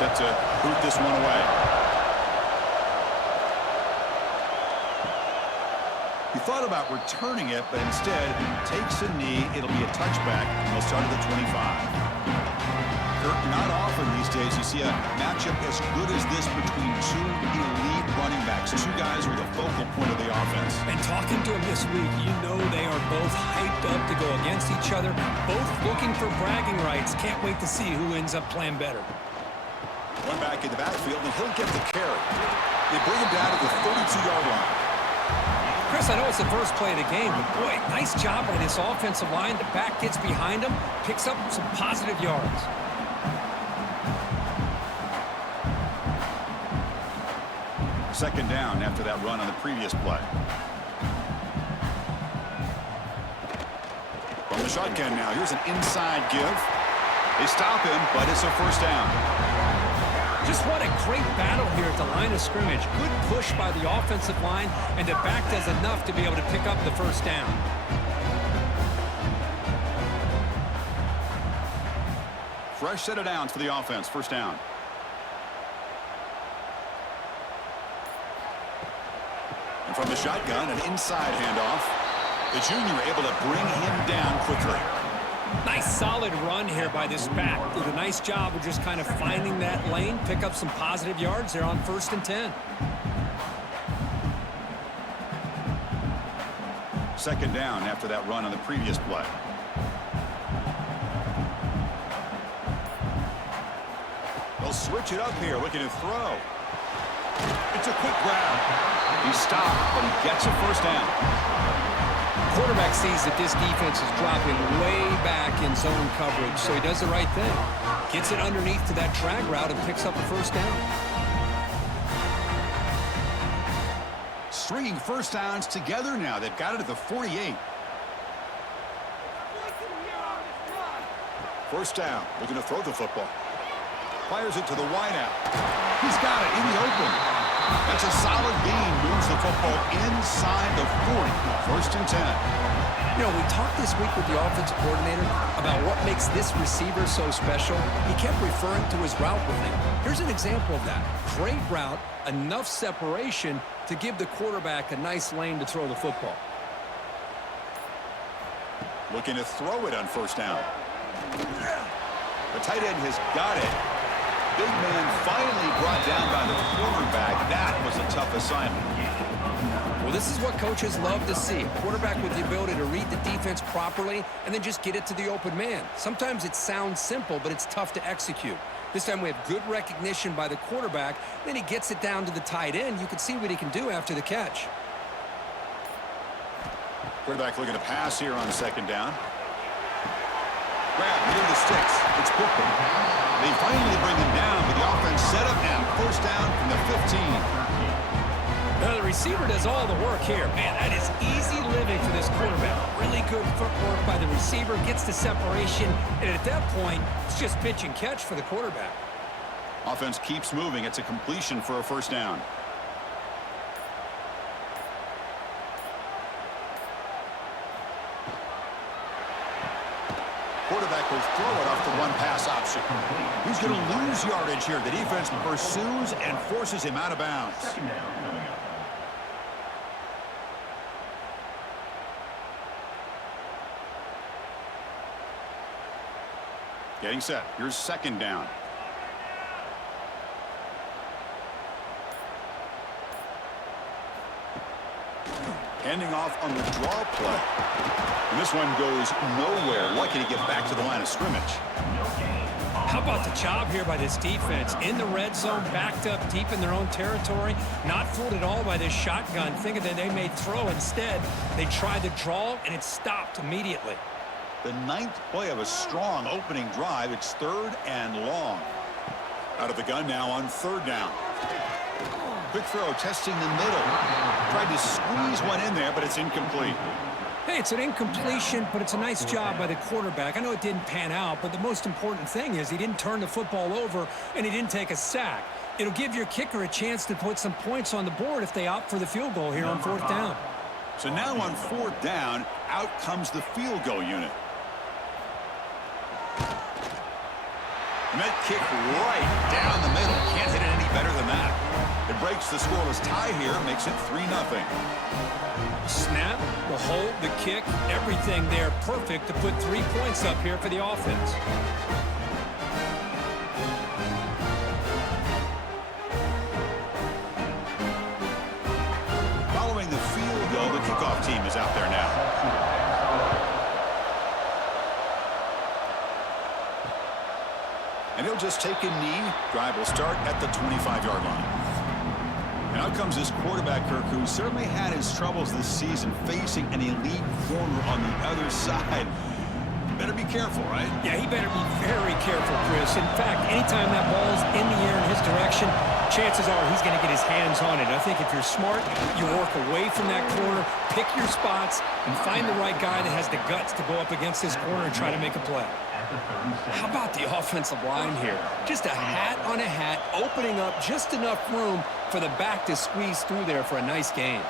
set to boot this one away. He thought about returning it, but instead takes a knee. It'll be a touchback, and they'll start at the 25. Not often these days you see a matchup as good as this between two elite running backs, two guys who are the focal point of the offense. And talking to them this week, you know they are both hyped up to go against each other, both looking for bragging rights. Can't wait to see who ends up playing better. One back in the backfield, and he'll get the carry. They bring him down to the 32-yard line. Chris, I know it's the first play of the game, but boy, nice job by this offensive line. The back gets behind him, picks up some positive yards. Second down after that run on the previous play. From the shotgun now, here's an inside give. They stop him, but it's a first down. Just what a great battle here at the line of scrimmage. Good push by the offensive line, and the back does enough to be able to pick up the first down. Fresh set of downs for the offense. First down. And from the shotgun, an inside handoff. The junior able to bring him down quickly. Nice solid run here by this back. Did a nice job of just kind of finding that lane, pick up some positive yards there on 1st and 10. Second down after that run on the previous play. They'll switch it up here, looking to throw. It's a quick grab. He stopped, but he gets a first down. Quarterback sees that this defense is dropping way back in zone coverage, so he does the right thing. Gets it underneath to that drag route and picks up a first down. Stringing first downs together now. They've got it at the 48. First down. Looking to throw the football. Fires it to the wideout. He's got it in the open. That's a solid gain. Moves the football inside the 40. 1st and 10. You know, we talked this week with the offensive coordinator about what makes this receiver so special. He kept referring to his route running. Here's an example of that. Great route, enough separation to give the quarterback a nice lane to throw the football. Looking to throw it on first down. The tight end has got it. Big man finally brought down by the quarterback. That was a tough assignment. Well, this is what coaches love to see. A quarterback with the ability to read the defense properly and then just get it to the open man. Sometimes it sounds simple, but it's tough to execute. This time we have good recognition by the quarterback. Then he gets it down to the tight end. You can see what he can do after the catch. Quarterback looking to pass here on second down. Grab near the sticks. It's Brooklyn. They finally bring him down, but the offense set up now. First down from the 15. Now the receiver does all the work here. Man, that is easy living for this quarterback. Really good footwork by the receiver, gets the separation, and at that point, it's just pitch and catch for the quarterback. Offense keeps moving. It's a completion for a first down. Quarterback will throw it off the one-pass option. He's going to lose yardage here. The defense pursues and forces him out of bounds. Getting set. Here's second down. Handing off on the draw play. And this one goes nowhere. Lucky to get back to the line of scrimmage. How about the job here by this defense? In the red zone, backed up deep in their own territory. Not fooled at all by this shotgun, thinking that they may throw. Instead, they tried to draw, and it stopped immediately. The 9th play of a strong opening drive. It's 3rd and long. Out of the gun now on 3rd down. Quick throw, testing the middle. Tried to squeeze one in there, but it's incomplete. Hey, it's an incompletion, but it's a nice job by the quarterback. I know it didn't pan out, but the most important thing is he didn't turn the football over, and he didn't take a sack. It'll give your kicker a chance to put some points on the board if they opt for the field goal here on 4th down. So now on 4th down, out comes the field goal unit. And that kick right down the middle. Can't hit it any better than that. It breaks the scoreless tie here, makes it 3-0. Snap, the hold, the kick, everything there perfect to put 3 points up here for the offense. Following the field goal, the kickoff team is out there now. And he'll just take a knee. Drive will start at the 25-yard line. And out comes this quarterback, Kirk, who certainly had his troubles this season facing an elite corner on the other side. Better be careful, right? Yeah, he better be very careful, Chris. In fact, anytime that ball's in the air in his direction, chances are he's going to get his hands on it. I think if you're smart, you work away from that corner, pick your spots, and find the right guy that has the guts to go up against this corner and try to make a play. How about the offensive line here? Just a hat on a hat, opening up just enough room for the back to squeeze through there for a nice gain.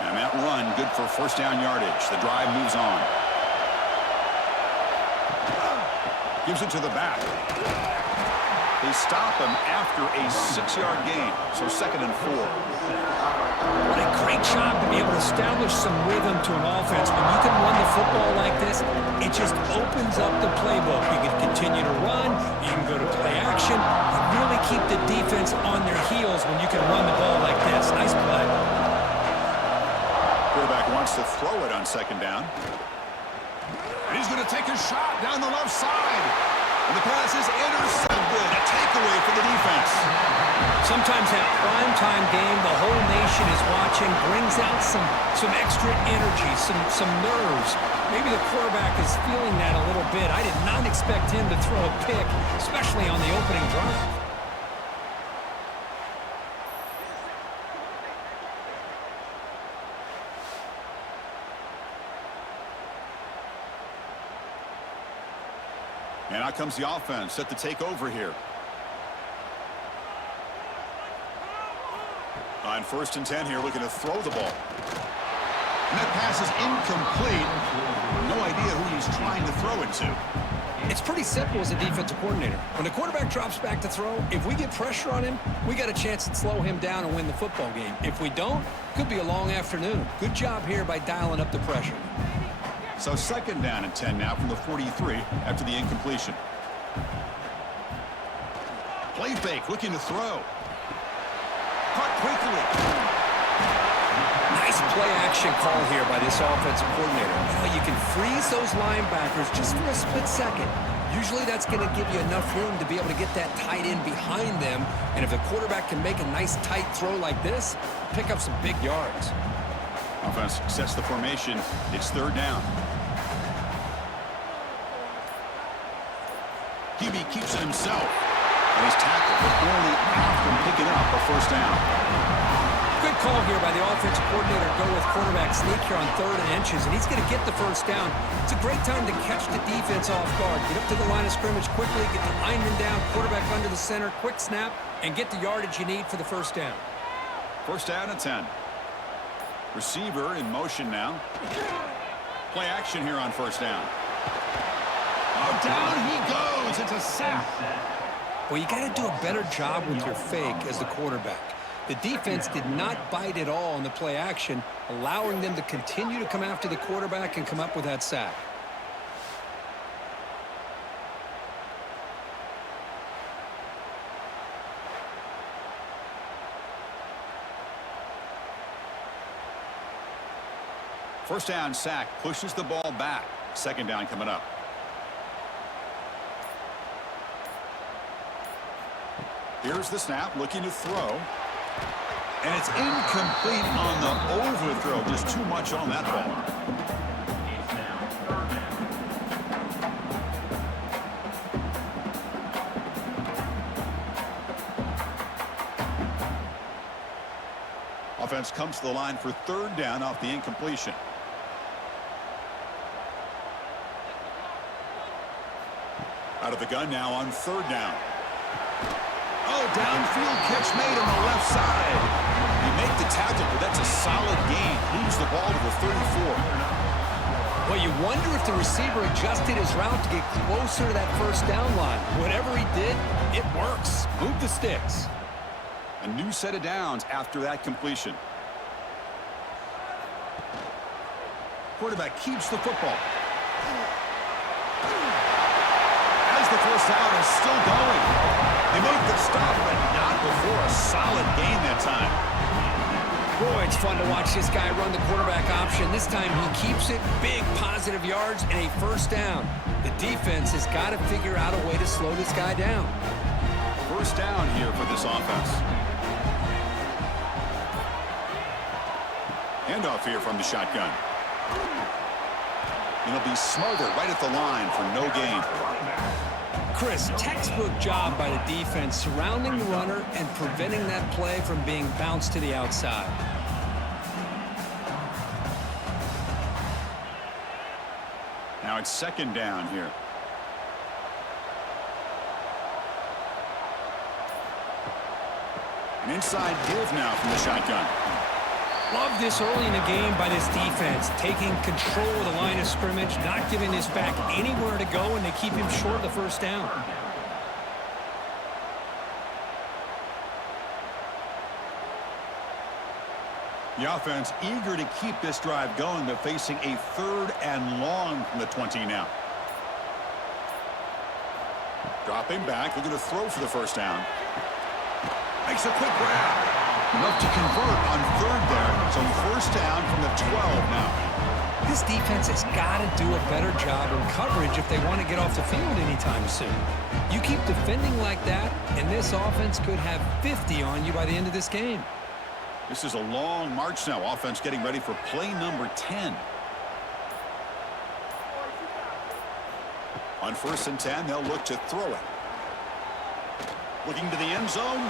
And that run, good for first down yardage. The drive moves on. Gives it to the back. They stop him after a 6-yard gain, so 2nd and 4. What a great job to be able to establish some rhythm to an offense. When you can run the football like this, it just opens up the playbook. You can continue to run, you can go to play action, and really keep the defense on their heels when you can run the ball like this. Nice play. Quarterback wants to throw it on 2nd down. He's going to take a shot down the left side. And the pass is intercepted. A takeaway for the defense. Sometimes that primetime game, the whole nation is watching, brings out some extra energy, some nerves. Maybe the quarterback is feeling that a little bit. I did not expect him to throw a pick, especially on the opening drive. And out comes the offense set to take over here. On 1st and 10 here, looking to throw the ball. And that pass is incomplete. No idea who he's trying to throw it to. It's pretty simple as a defensive coordinator. When the quarterback drops back to throw, if we get pressure on him, we got a chance to slow him down and win the football game. If we don't, could be a long afternoon. Good job here by dialing up the pressure. So 2nd down and 10 now from the 43 after the incompletion. Play fake, looking to throw. Caught quickly. Nice play action call here by this offensive coordinator. You know, you can freeze those linebackers just for a split second. Usually that's going to give you enough room to be able to get that tight end behind them. And if the quarterback can make a nice tight throw like this, pick up some big yards. Offense sets the formation. It's 3rd down. QB keeps it himself. And he's tackled, but only after picking up a 1st down. Good call here by the offensive coordinator to go with quarterback sneak here on 3rd and inches, and he's going to get the 1st down. It's a great time to catch the defense off guard. Get up to the line of scrimmage quickly, get the lineman down, quarterback under the center, quick snap, and get the yardage you need for the 1st down. 1st down and 10. Receiver in motion now. Play action here on 1st down. Oh, down he goes. It's a sack. Well, you got to do a better job with your fake as the quarterback. The defense did not bite at all on the play action, allowing them to continue to come after the quarterback and come up with that sack. First down sack pushes the ball back. 2nd down coming up. Here's the snap, looking to throw. And it's incomplete on the overthrow. Just too much on that ball. Offense comes to the line for 3rd down off the incompletion. Out of the gun now on 3rd down. Oh, downfield catch made on the left side. You make the tackle, but that's a solid gain. Moves the ball to the 34. Well, you wonder if the receiver adjusted his route to get closer to that first down line. Whatever he did, it works. Move the sticks. A new set of downs after that completion. Quarterback keeps the football. As the first down is still going. They make the stop, but not before a solid gain that time. Boy, it's fun to watch this guy run the quarterback option. This time he keeps it, big positive yards, and a first down. The defense has got to figure out a way to slow this guy down. First down here for this offense. Handoff here from the shotgun. It'll be smothered right at the line for no gain. Chris, textbook job by the defense surrounding the runner and preventing that play from being bounced to the outside. Now it's second down here. An inside give now from the shotgun. Love this early in the game by this defense, taking control of the line of scrimmage, not giving this back anywhere to go, and they keep him short of the first down. The offense eager to keep this drive going, but facing a third and long from the 20 now. Dropping back, looking to throw for the first down. Makes a quick grab. Enough to convert on third there. So first down from the 12 now. This defense has got to do a better job in coverage if they want to get off the field anytime soon. You keep defending like that, and this offense could have 50 on you by the end of this game. This is a long march now. Offense getting ready for play number 10. On first and 10, they'll look to throw it. Looking to the end zone.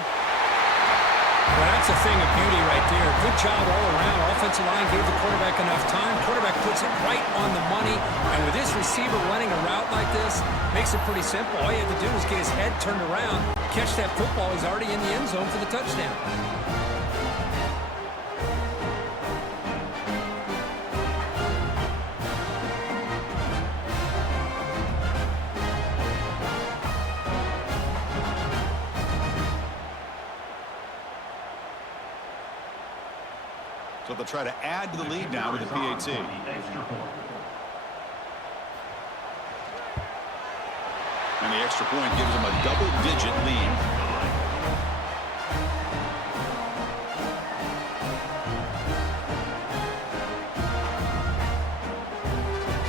Well, that's a thing of beauty right there. Good job all around. Offensive line gave the quarterback enough time. Quarterback puts it right on the money. And with this receiver running a route like this, makes it pretty simple. All you have to do is get his head turned around, catch that football. He's already in the end zone for the touchdown. So they'll try to add to the lead now with the PAT. And the extra point gives them a double-digit lead.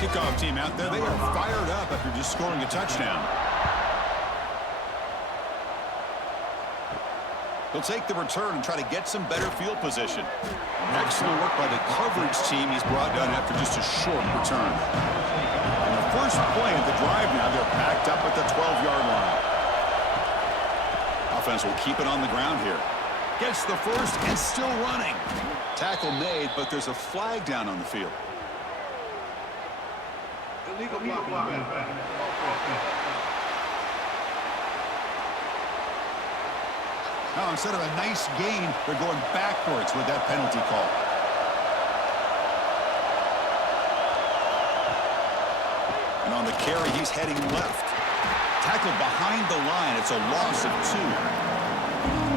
Kickoff team out there. They are fired up after just scoring a touchdown. He'll take the return and try to get some better field position. Excellent work by the coverage team he's brought down after just a short return. And the first play of the drive now, they're packed up at the 12-yard line. Offense will keep it on the ground here. Gets the first and still running. Tackle made, but there's a flag down on the field. Illegal block. Now, instead of a nice gain, they're going backwards with that penalty call. And on the carry, he's heading left. Tackled behind the line. It's a loss of 2.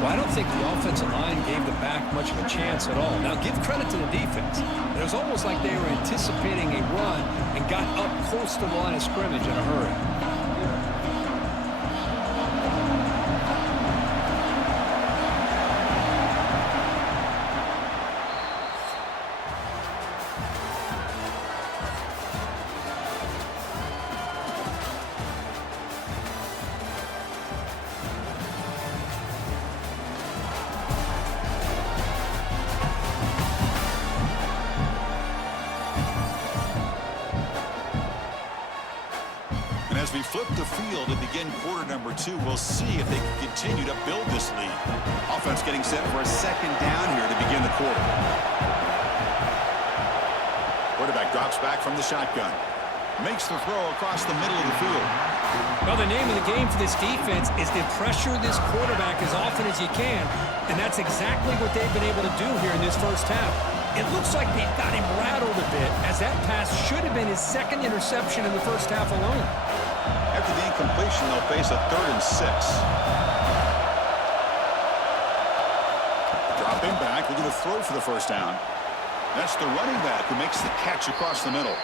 Well, I don't think the offensive line gave the back much of a chance at all. Now, give credit to the defense. It was almost like they were anticipating a run and got up close to the line of scrimmage in a hurry. As we flip the field to begin quarter number 2, we'll see if they can continue to build this lead. Offense getting set for a second down here to begin the quarter. Quarterback drops back from the shotgun. Makes the throw across the middle of the field. Well, the name of the game for this defense is to pressure this quarterback as often as you can, and that's exactly what they've been able to do here in this first half. It looks like they've got him rattled a bit, as that pass should have been his second interception in the first half alone. After the incompletion, they'll face a 3rd and 6. Dropping back, looking to throw for the first down. That's the running back who makes the catch across the middle.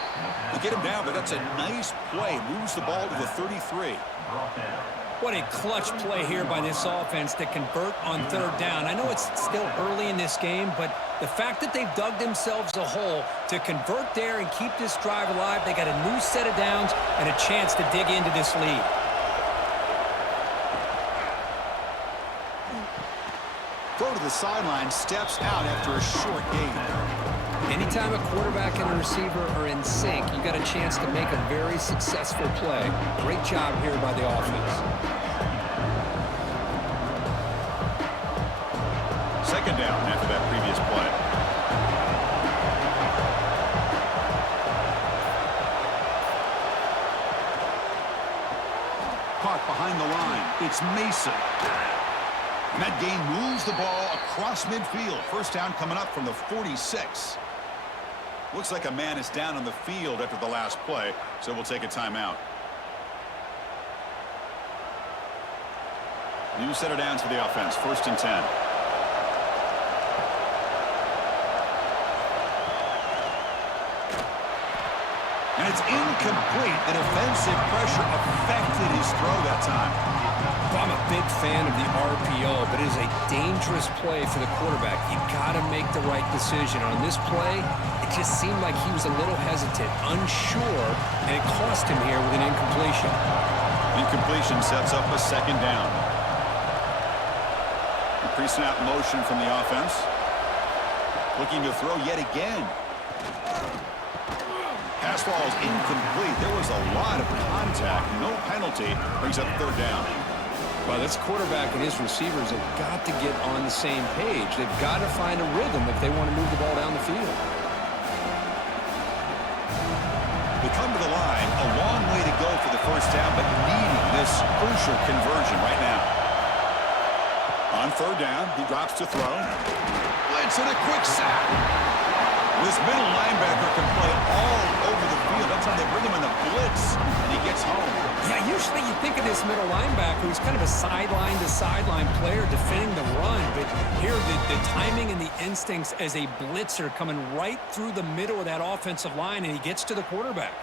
They get him down, but that's a nice play. Moves the ball to the 33. What a clutch play here by this offense to convert on 3rd down. I know it's still early in this game, but the fact that they've dug themselves a hole to convert there and keep this drive alive, they got a new set of downs and a chance to dig into this lead. Throw to the sideline, steps out after a short gain. Anytime a quarterback and a receiver are in sync, you got a chance to make a very successful play. Great job here by the offense. 2nd down after that previous play. Caught behind the line. It's Mason. And that gain moves the ball across midfield. First down coming up from the 46. Looks like a man is down on the field after the last play, so we'll take a timeout. New set of downs for the offense. 1st and 10. And it's incomplete. The defensive pressure affected his throw that time. I'm a big fan of the RPO, but it is a dangerous play for the quarterback. You've got to make the right decision. On this play, it just seemed like he was a little hesitant, unsure, and it cost him here with an incompletion. Incompletion sets up a 2nd down. A pre-snap motion from the offense. Looking to throw yet again. Pass ball is incomplete. There was a lot of contact. No penalty. Brings up 3rd down. Well, this quarterback and his receivers have got to get on the same page. They've got to find a rhythm if they want to move the ball down the field. They come to the line. A long way to go for the first down, but needing this crucial conversion right now. On 3rd down, he drops to throw. Blitz and a quick sack. This middle linebacker can play all over the field. That's how they bring him in the blitz, and he gets home. Yeah, usually you think of this middle linebacker who's kind of a sideline-to-sideline player defending the run, but here the timing and the instincts as a blitzer coming right through the middle of that offensive line, and he gets to the quarterback.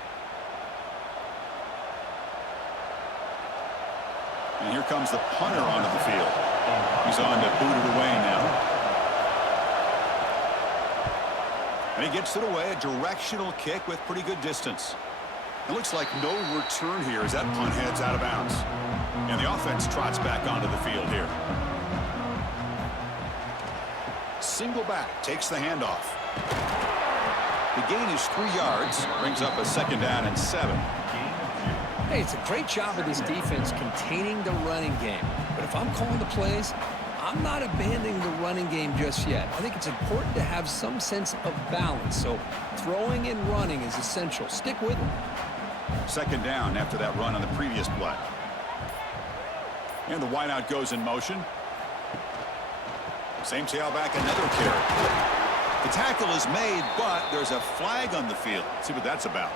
And here comes the punter onto the field. He's on to boot it away now. And he gets it away, a directional kick with pretty good distance. It looks like no return here as that punt heads out of bounds. And the offense trots back onto the field here. Single back, takes the handoff. The gain is 3 yards, brings up a 2nd down and 7. Hey, it's a great job of this defense containing the running game. But if I'm calling the plays, I'm not abandoning the running game just yet. I think it's important to have some sense of balance. So throwing and running is essential. Stick with them. 2nd down after that run on the previous play. And the wideout goes in motion. Same tailback, another carry. The tackle is made, but there's a flag on the field. Let's see what that's about.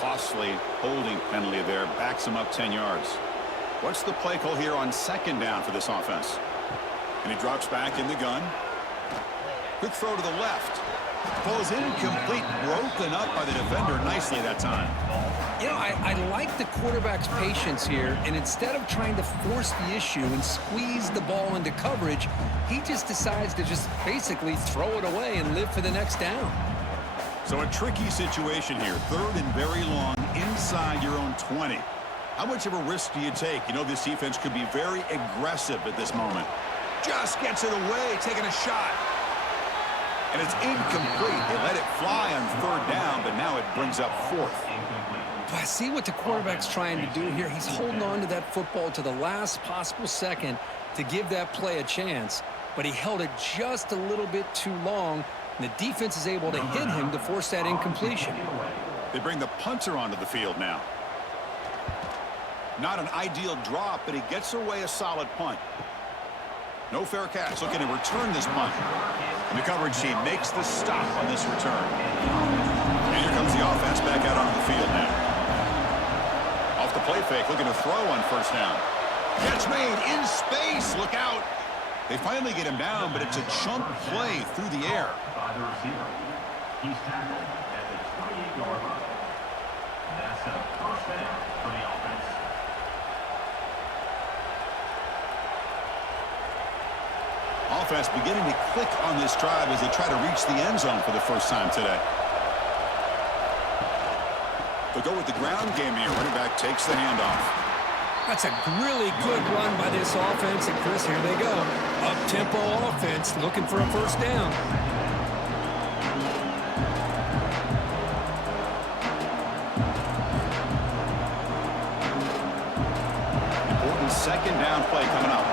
Costly holding penalty there. Backs him up 10 yards. What's the play call here on 2nd down for this offense? And he drops back in the gun. Quick throw to the left. Falls incomplete. Broken up by the defender nicely that time. You know, I like the quarterback's patience here, and instead of trying to force the issue and squeeze the ball into coverage, he just decides to just basically throw it away and live for the next down. So a tricky situation here. 3rd and very long inside your own 20. How much of a risk do you take? You know, this defense could be very aggressive at this moment. Just gets it away, taking a shot. And it's incomplete. They let it fly on 3rd down, but now it brings up 4th. I see what the quarterback's trying to do here. He's holding on to that football to the last possible second to give that play a chance, but he held it just a little bit too long, and the defense is able to hit him to force that incompletion. They bring the punter onto the field now. Not an ideal drop, but he gets away a solid punt. No fair catch. Looking to return this punt. And the coverage team makes the stop on this return. And here comes the offense back out onto the field now. Off the play fake, looking to throw on first down. Catch made in space. Look out. They finally get him down, but it's a chunk play through the air. By the receiver. He's tackled at the 28-yard line. That's a first down for the offense. Offense beginning to click on this drive as they try to reach the end zone for the first time today. They'll go with the ground game here. Running back takes the handoff. That's a really good run by this offense. And, Chris, here they go. Up-tempo offense looking for a first down. Important second down play coming up.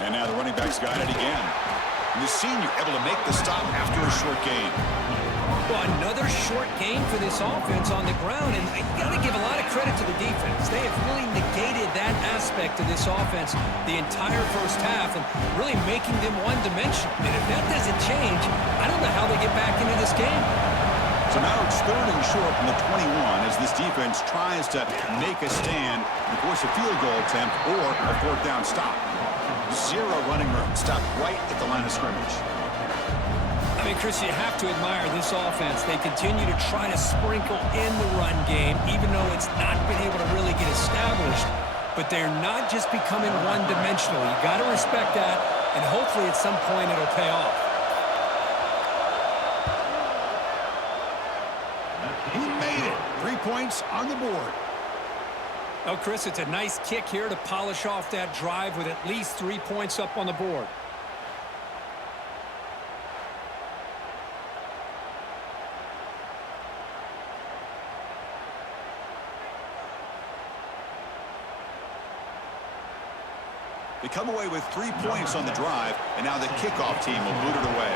And now the running back's got it again. And the senior able to make the stop after a short gain. Well, another short gain for this offense on the ground, and you got to give a lot of credit to the defense. They have really negated that aspect of this offense the entire first half and really making them one-dimensional. And if that doesn't change, I don't know how they get back into this game. So now it's third and short from the 21 as this defense tries to make a stand and force a field goal attempt or a fourth down stop. Zero running room. Stopped right at the line of scrimmage. I mean, Chris, you have to admire this offense. They continue to try to sprinkle in the run game, even though it's not been able to really get established. But they're not just becoming one-dimensional. You got to respect that, and hopefully at some point it'll pay off. He made it. 3 points on the board. Oh, Chris, it's a nice kick here to polish off that drive with at least 3 points up on the board. They come away with 3 points on the drive, and now the kickoff team will boot it away.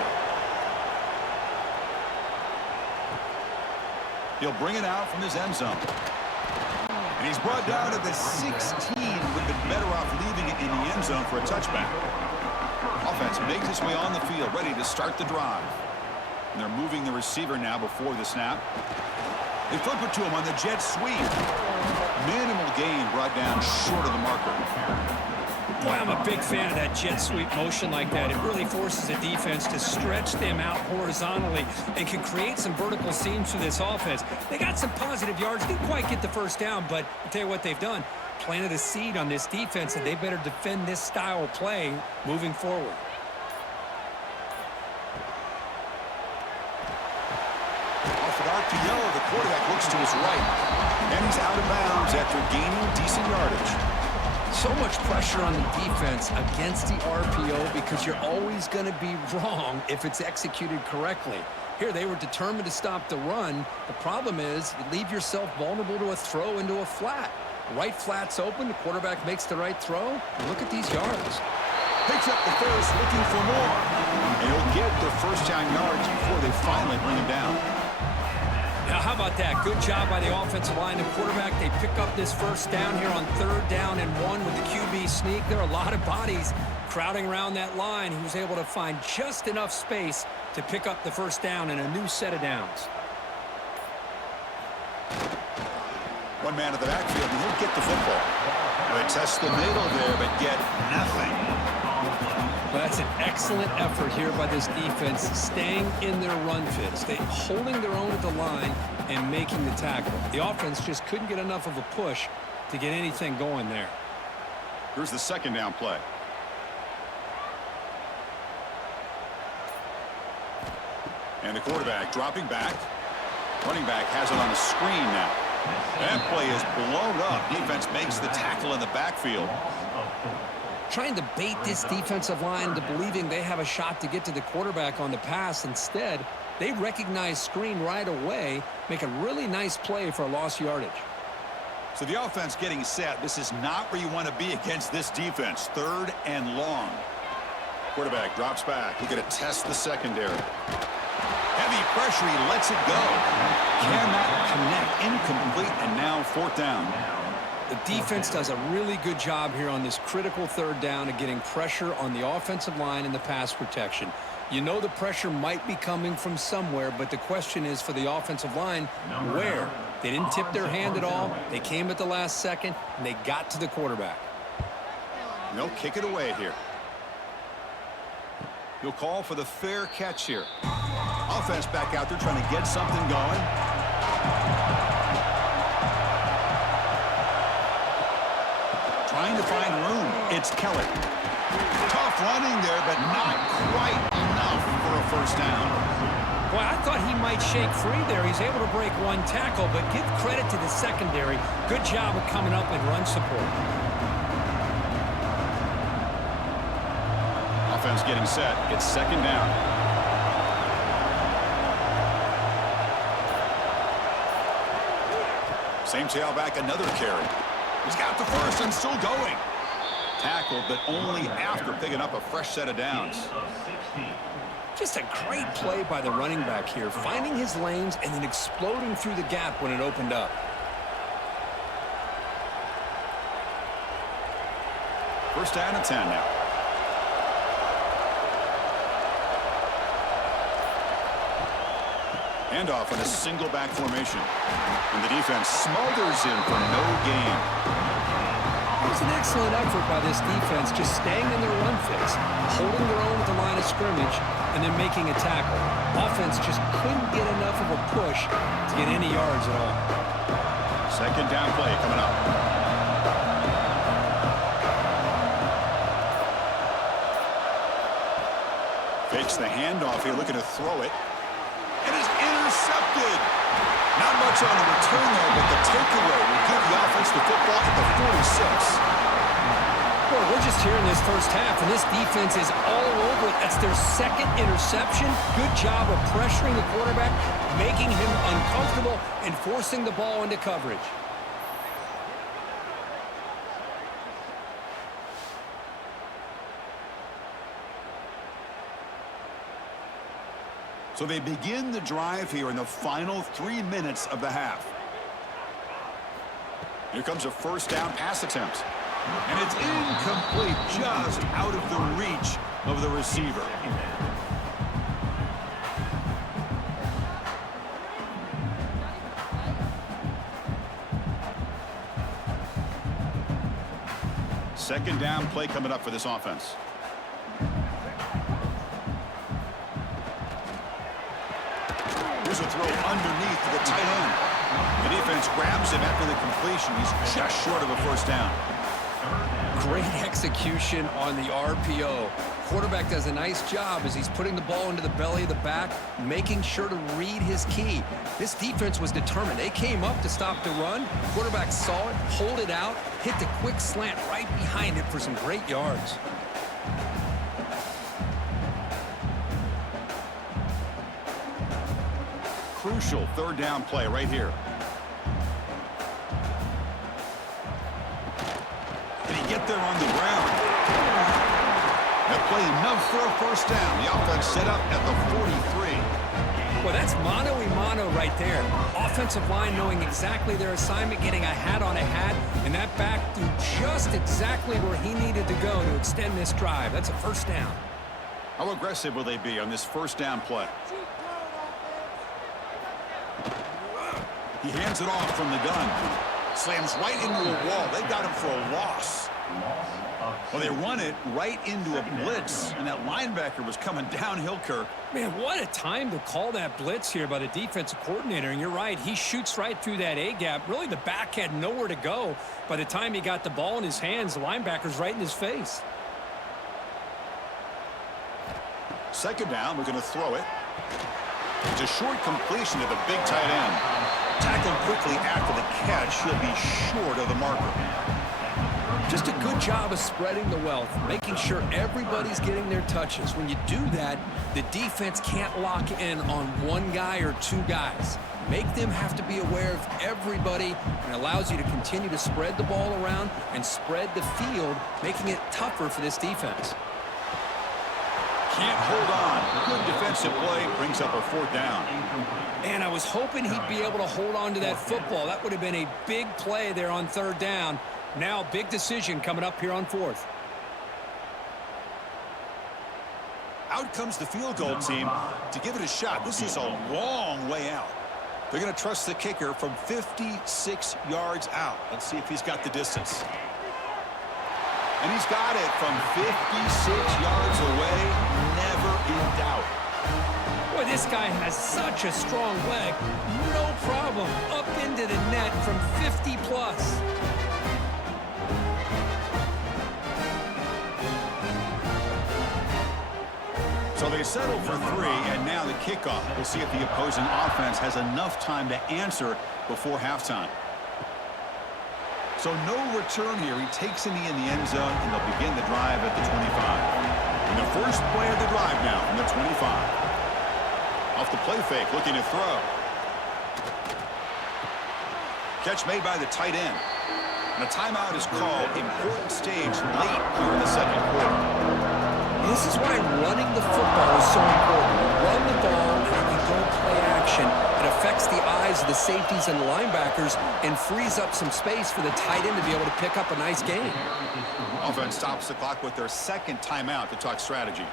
He'll bring it out from his end zone. And he's brought down to the 16. Would have been better off leaving it in the end zone for a touchback. Offense makes its way on the field, ready to start the drive. And they're moving the receiver now before the snap. They flip it to him on the jet sweep. Minimal gain brought down short of the marker. Boy, I'm a big fan of that jet sweep motion like that. It really forces the defense to stretch them out horizontally and can create some vertical seams for this offense. They got some positive yards. Didn't quite get the first down, but I'll tell you what they've done. Planted a seed on this defense, and they better defend this style of play moving forward. Off an RPO, the quarterback looks to his right. And he's out of bounds after gaining decent yardage. So much pressure on the defense against the RPO because you're always going to be wrong if it's executed correctly. Here, they were determined to stop the run. The problem is you leave yourself vulnerable to a throw into a flat. Right flat's open. The quarterback makes the right throw. Look at these yards. Picks up the first, looking for more. And he'll get the first down yards before they finally bring him down. Now, how about that? Good job by the offensive line. The quarterback, they pick up this first down here on 3rd down and 1 with the QB sneak. There are a lot of bodies crowding around that line. He was able to find just enough space to pick up the first down and a new set of downs. One man at the backfield, and he'll get the football. They test the middle there, but get nothing. Well, that's an excellent effort here by this defense, staying in their run fits. They holding their own at the line and making the tackle. The offense just couldn't get enough of a push to get anything going there. Here's the second down play. And the quarterback dropping back. Running back has it on the screen now. That play is blown up. Defense makes the tackle in the backfield. Trying to bait this defensive line into believing they have a shot to get to the quarterback on the pass. Instead, they recognize screen right away, make a really nice play for a lost yardage. So the offense getting set. This is not where you want to be against this defense. 3rd and long. Quarterback drops back. He's going to test the secondary. pressure. He lets it go. Cannot connect. Incomplete, and now 4th down. The defense does a really good job here on this critical 3rd down of getting pressure on the offensive line and the pass protection. You know the pressure might be coming from somewhere, but the question is for the offensive line, where? They didn't tip their hand at all. They came at the last second, and they got to the quarterback. They'll kick it away here. He'll call for the fair catch here. Offense back out there trying to get something going. Trying to find room. It's Kelly. Tough running there, but not quite enough for a 1st down. Boy, I thought he might shake free there. He's able to break 1 tackle, but give credit to the secondary. Good job of coming up and run support. Offense getting set. It's 2nd down. Same tailback, another carry. He's got the first and still going. Tackled, but only after picking up a fresh set of downs. Just a great play by the running back here, finding his lanes and then exploding through the gap when it opened up. First down and 10 now. Handoff in a single back formation. And the defense smothers him for no gain. It was an excellent effort by this defense, just staying in their run fits, holding their own at the line of scrimmage, and then making a tackle. Offense just couldn't get enough of a push to get any yards at all. 2nd down play coming up. Fakes the handoff here, looking to throw it. It is intercepted. Not much on the return there, but the takeaway will give the offense the football at the 46. Boy, we're just here in this first half, and this defense is all over it. That's their 2nd interception. Good job of pressuring the quarterback, making him uncomfortable, and forcing the ball into coverage. So they begin the drive here in the final 3 minutes of the half. Here comes a 1st down pass attempt. And it's incomplete, just out of the reach of the receiver. Second down play coming up for this offense. Here's a throw underneath to the tight end. The defense grabs him after the completion. He's just short of a 1st down. Great execution on the RPO. Quarterback does a nice job as he's putting the ball into the belly of the back, making sure to read his key. This defense was determined. They came up to stop the run. Quarterback saw it, pulled it out, hit the quick slant right behind it for some great yards. Crucial 3rd down play right here. Did he get there on the ground? That play enough for a 1st down. The offense set up at the 43. Well, that's mano-a-mano right there. Offensive line knowing exactly their assignment, getting a hat on a hat, and that back threw just exactly where he needed to go to extend this drive. That's a 1st down. How aggressive will they be on this 1st down play? He hands it off from the gun. Slams right into a wall. They got him for a loss. Well, they run it right into a blitz, and that linebacker was coming downhill, Kirk. Man, what a time to call that blitz here by the defensive coordinator. And you're right, he shoots right through that A-gap. Really, the back had nowhere to go. By the time he got the ball in his hands, the linebacker's right in his face. 2nd down, we're going to throw it. It's a short completion to the big tight end. Tackled quickly after the catch. He'll be short of the marker. Just a good job of spreading the wealth, making sure everybody's getting their touches. When you do that, the defense can't lock in on one guy or 2 guys. Make them have to be aware of everybody, and allows you to continue to spread the ball around and spread the field, making it tougher for this defense. Can't hold on. Good defensive play brings up a 4th down. And I was hoping he'd be able to hold on to that football. That would have been a big play there on 3rd down. Now, big decision coming up here on 4th. Out comes the field goal team to give it a shot. This is a long way out. They're going to trust the kicker from 56 yards out. Let's see if he's got the distance. And he's got it from 56 yards away. Never in doubt. Boy, this guy has such a strong leg. No problem. Up into the net from 50 plus. So they settle for 3, and now the kickoff. We'll see if the opposing offense has enough time to answer before halftime. So no return here. He takes it in the end zone, and they'll begin the drive at the 25. And the first play of the drive now from the 25. Off the play fake, looking to throw. Catch made by the tight end. And a timeout is called. Important stage late here in the 2nd quarter. This is why running the football is so important. You run the ball and you don't play action. It affects the eyes of the safeties and the linebackers and frees up some space for the tight end to be able to pick up a nice gain. Offense stops the clock with their 2nd timeout to talk strategy.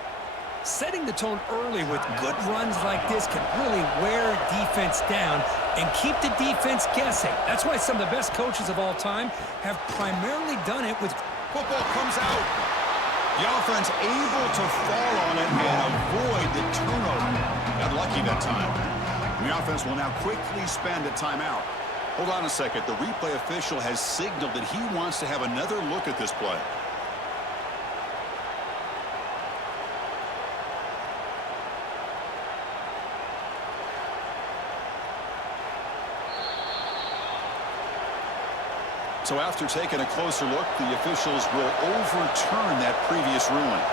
Setting the tone early with good runs like this can really wear defense down and keep the defense guessing. That's why some of the best coaches of all time have primarily done it with... Football comes out. The offense able to fall on it and avoid the turnover. Got lucky that time. And the offense will now quickly spend a timeout. Hold on a second. The replay official has signaled that he wants to have another look at this play. So after taking a closer look, the officials will overturn that previous ruling.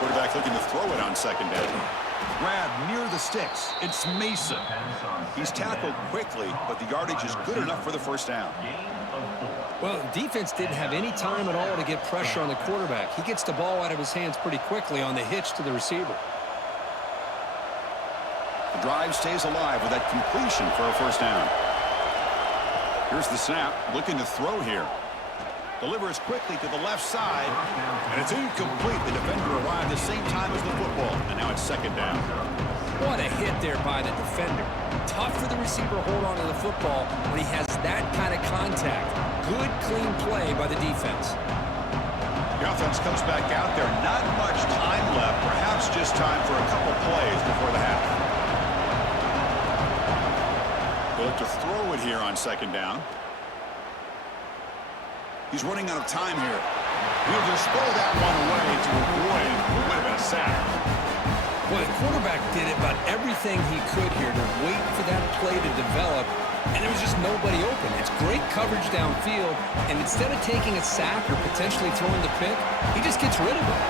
Quarterback looking to throw it on 2nd down. Grab near the sticks. It's Mason. He's tackled quickly, but the yardage is good enough for the 1st down. Well, defense didn't have any time at all to get pressure on the quarterback. He gets the ball out of his hands pretty quickly on the hitch to the receiver. The drive stays alive with that completion for a 1st down. Here's the snap, looking to throw here. Delivers quickly to the left side, and it's incomplete. The defender arrived the same time as the football, and now it's 2nd down. What a hit there by the defender. Tough for the receiver to hold on to the football when he has that kind of contact. Good, clean play by the defense. The offense comes back out there. Not much time left, perhaps just time for a couple plays before the half. They'll look to throw it here on 2nd down. He's running out of time here. He'll just throw that one away to avoid what would have been a sack. Well, the quarterback did about everything he could here to wait for that play to develop, and there was just nobody open. It's great coverage downfield, and instead of taking a sack or potentially throwing the pick, he just gets rid of it.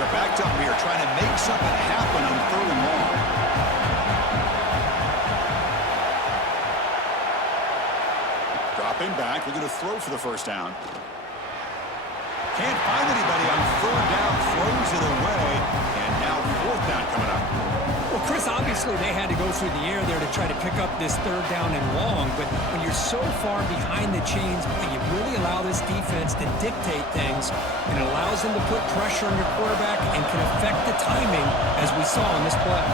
They're backed up here trying to make something happen on 3rd and long. Dropping back, we're going to throw for the 1st down. Can't find anybody on 3rd down, throws it away, and now 4th down coming up. Well, Chris, obviously they had to go through the air there to try to pick up this 3rd down and long, but when you're so far behind the chains, you really allow this defense to dictate things, and it allows them to put pressure on your quarterback and can affect the timing, as we saw in this play.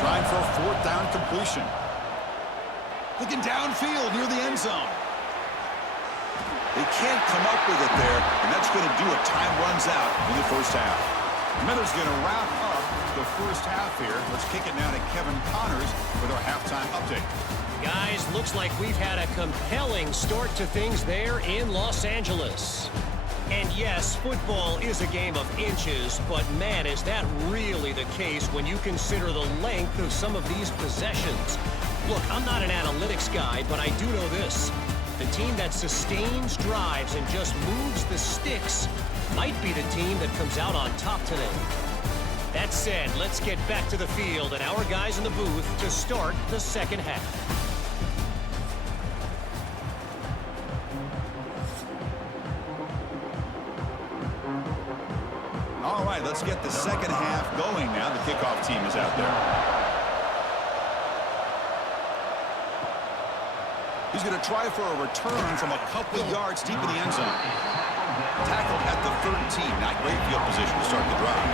Trying for a 4th down completion. Looking downfield near the end zone. They can't come up with it there, and that's going to do it. Time runs out in the 1st half. Miller's going to wrap up the 1st half here. Let's kick it now to Kevin Connors with our halftime update. Guys, looks like we've had a compelling start to things there in Los Angeles. And yes, football is a game of inches, but man, is that really the case when you consider the length of some of these possessions. Look, I'm not an analytics guy, but I do know this. The team that sustains drives and just moves the sticks might be the team that comes out on top today. That said, let's get back to the field and our guys in the booth to start the 2nd half. right, let's get the second half going now. The kickoff team is out there. He's going to try for a return from a couple yards deep in the end zone. Tackled at the 13. Not great field position to start the drive.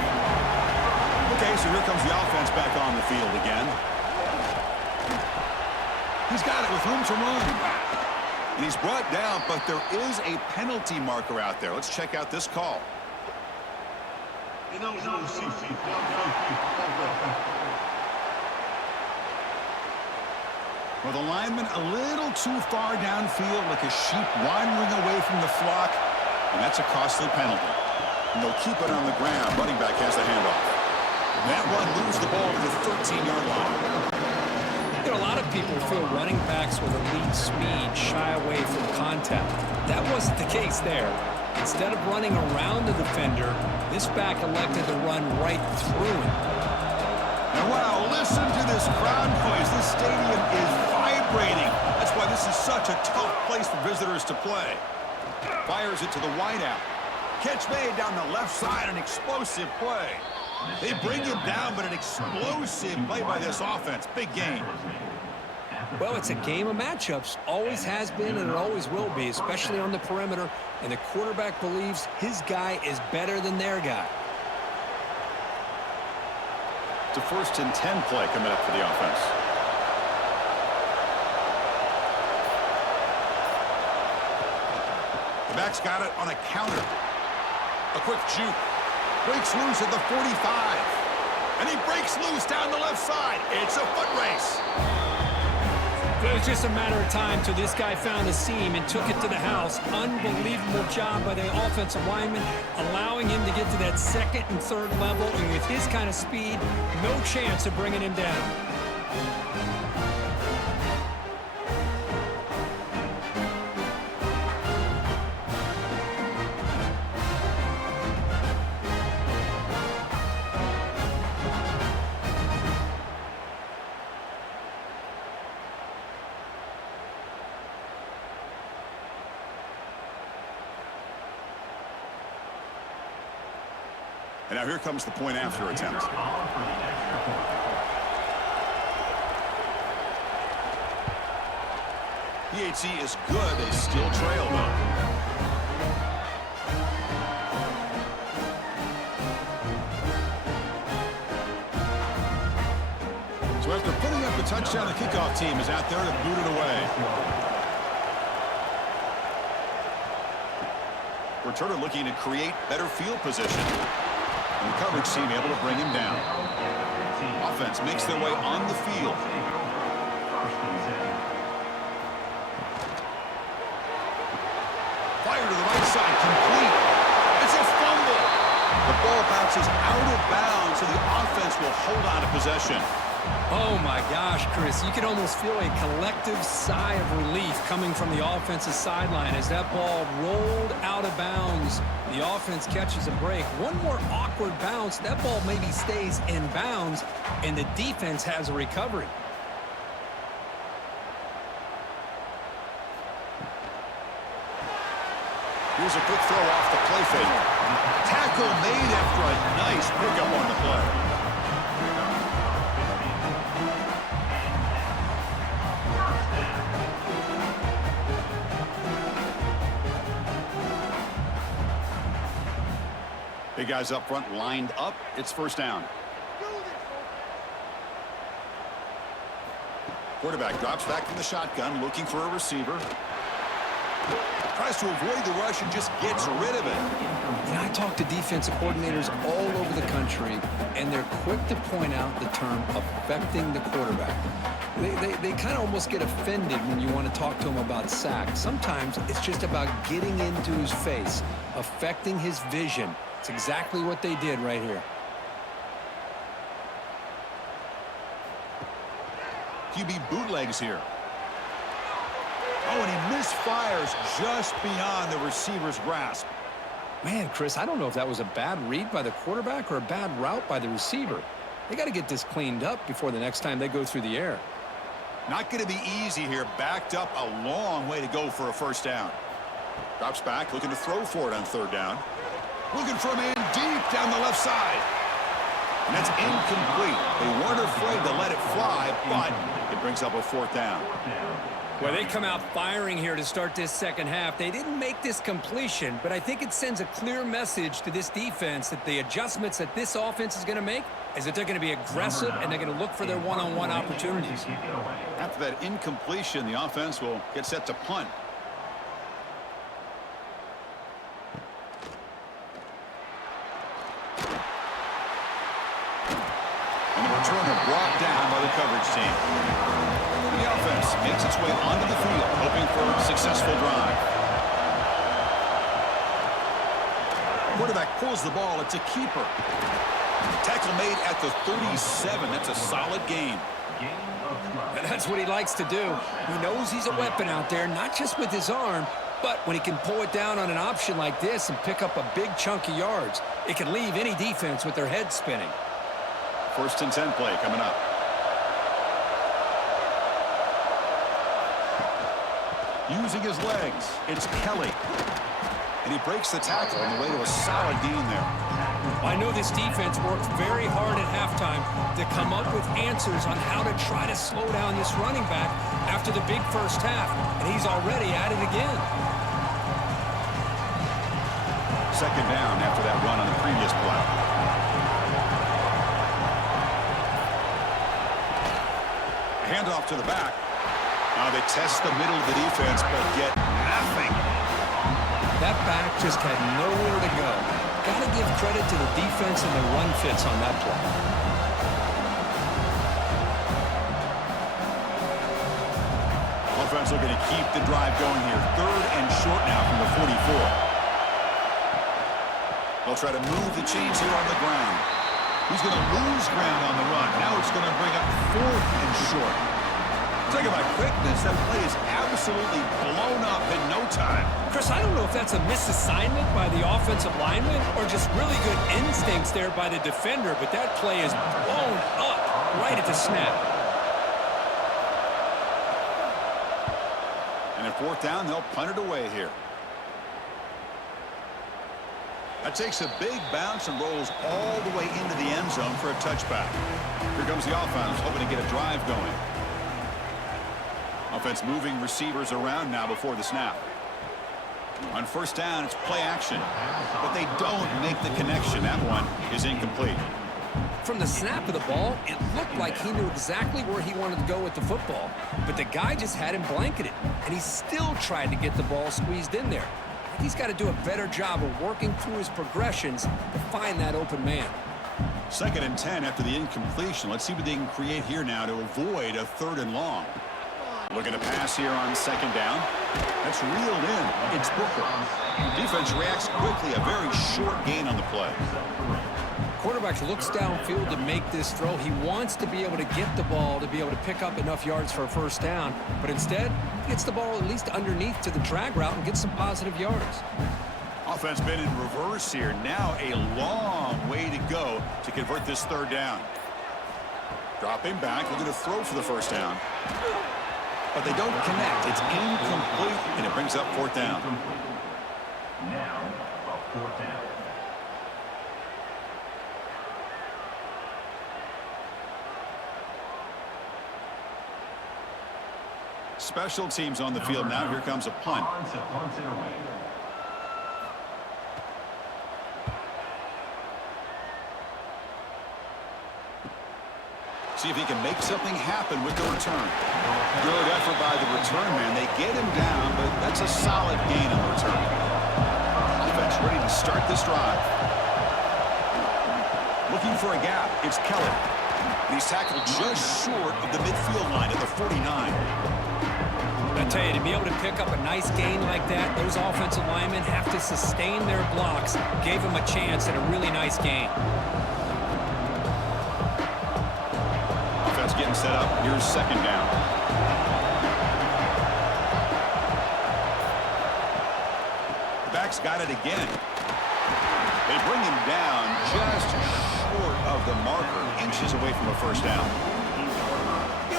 Okay, so here comes the offense back on the field again. He's got it with room to run. And he's brought down, but there is a penalty marker out there. Let's check out this call. Well, the lineman a little too far downfield, like a sheep wandering away from the flock, and that's a costly penalty. And they'll keep it on the ground. Running back has the handoff. That one moves the ball to the 13-yard line. You know, a lot of people feel running backs with elite speed shy away from contact. That wasn't the case there. Instead of running around the defender, this back elected to run right through him. And wow, listen to this crowd noise. This stadium is vibrating. That's why this is such a tough place for visitors to play. Fires it to the wideout. Catch made down the left side, an explosive play. They bring him down, but an explosive play by this offense. Big game. Well, it's a game of matchups. Always has been, and it always will be, especially on the perimeter. And the quarterback believes his guy is better than their guy. It's a 1st and 10 play coming up for the offense. The back's got it on a counter. A quick juke. Breaks loose at the 45. And he breaks loose down the left side. It's a foot race. It was just a matter of time till this guy found a seam and took it to the house. Unbelievable job by the offensive lineman, allowing him to get to that 2nd and 3rd level. And with his kind of speed, no chance of bringing him down. And now here comes the point after attempt. PHC is good. They still trail, though. So after putting up the touchdown, the kickoff team is out there to boot it away. Returner looking to create better field position. And the coverage team able to bring him down. Offense makes their way on the field. Fire to the right side, complete. It's a fumble. The ball bounces out of bounds, so the offense will hold on to possession. Oh, my gosh, Chris. You can almost feel a collective sigh of relief coming from the offensive sideline as that ball rolled out of bounds. The offense catches a break. One more awkward bounce. That ball maybe stays in bounds, and the defense has a recovery. Here's a quick throw off the play fake. Tackle made after a nice pickup on the play. Big guys up front lined up. It's 1st down. Quarterback drops back from the shotgun, looking for a receiver. Tries to avoid the rush and just gets rid of it. And I talk to defensive coordinators all over the country, and they're quick to point out the term affecting the quarterback. They kind of almost get offended when you want to talk to them about sacks. Sometimes it's just about getting into his face, affecting his vision. It's exactly what they did right here. QB bootlegs here. Oh, and he misfires just beyond the receiver's grasp. Man, Chris, I don't know if that was a bad read by the quarterback or a bad route by the receiver. They got to get this cleaned up before the next time they go through the air. Not going to be easy here. Backed up a long way to go for a 1st down. Drops back, looking to throw for it on 3rd down. Looking for a man deep down the left side. And that's incomplete. They weren't afraid to let it fly, but it brings up a 4th down. Well, they come out firing here to start this second half. They didn't make this completion, but I think it sends a clear message to this defense that the adjustments that this offense is going to make is that they're going to be aggressive and they're going to look for their one-on-one opportunities. After that incompletion, the offense will get set to punt. And the returner brought down by the coverage team. The offense makes its way onto the field, hoping for a successful drive. Quarterback pulls the ball. It's a keeper. Tackle made at the 37. That's a solid gain. And that's what he likes to do. He knows he's a weapon out there, not just with his arm, but when he can pull it down on an option like this and pick up a big chunk of yards, it can leave any defense with their head spinning. 1st and 10 play coming up. Using his legs, it's Kelly. And he breaks the tackle on the way to a solid gain there. I know this defense worked very hard at halftime to come up with answers on how to try to slow down this running back after the big first half, and he's already at it again. 2nd down after that run on the previous play. Handoff to the back. Now they test the middle of the defense, but get nothing. That back just had nowhere to go. Got to give credit to the defense and the run fits on that play. Offense looking to keep the drive going here. 3rd and short now from the 44. They'll try to move the chains here on the ground. He's going to lose ground on the run. Now it's going to bring up 4th and short. Talk about quickness. That play is absolutely blown up in no time. Chris, I don't know if that's a misassignment by the offensive lineman or just really good instincts there by the defender, but that play is blown up right at the snap. And at 4th down, they'll punt it away here. That takes a big bounce and rolls all the way into the end zone for a touchback. Here comes the offense, hoping to get a drive going. Offense moving receivers around now before the snap. On 1st down, it's play action, but they don't make the connection. That one is incomplete. From the snap of the ball, it looked like he knew exactly where he wanted to go with the football, but the guy just had him blanketed, and he still tried to get the ball squeezed in there. He's got to do a better job of working through his progressions to find that open man. 2nd and 10 after the incompletion. Let's see what they can create here now to avoid a 3rd and long. Looking to pass here on 2nd down. That's reeled in. It's Booker. Defense reacts quickly. A very short gain on the play. Quarterback looks downfield to make this throw. He wants to be able to get the ball to be able to pick up enough yards for a 1st down, but instead he gets the ball at least underneath to the drag route and gets some positive yards. Offense been in reverse here. Now a long way to go to convert this 3rd down. Dropping back, looking to throw for the 1st down. But they don't connect. It's incomplete, and it brings up 4th down. Now, a 4th down. Special teams on the field now. Here comes a punt. See if he can make something happen with the return. Good effort by the return man. They get him down, but that's a solid gain on the return. Offense ready to start this drive. Looking for a gap. It's Kelly. And he's tackled just short of the midfield line at the 49. I tell you, to be able to pick up a nice gain like that, those offensive linemen have to sustain their blocks. Gave him a chance at a really nice gain. Offense getting set up. Here's 2nd down. The back's got it again. They bring him down just short of the marker, inches away from a 1st down.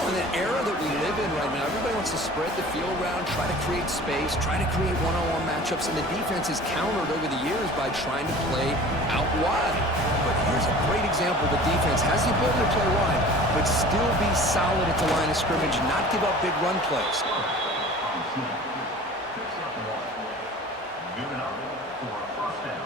In an era that we live in right now, everybody wants to spread the field around, try to create space, try to create one-on-one matchups, and the defense is countered over the years by trying to play out wide. But here's a great example. The defense has the ability to play wide, but still be solid at the line of scrimmage and not give up big run plays. Moving up for a first down.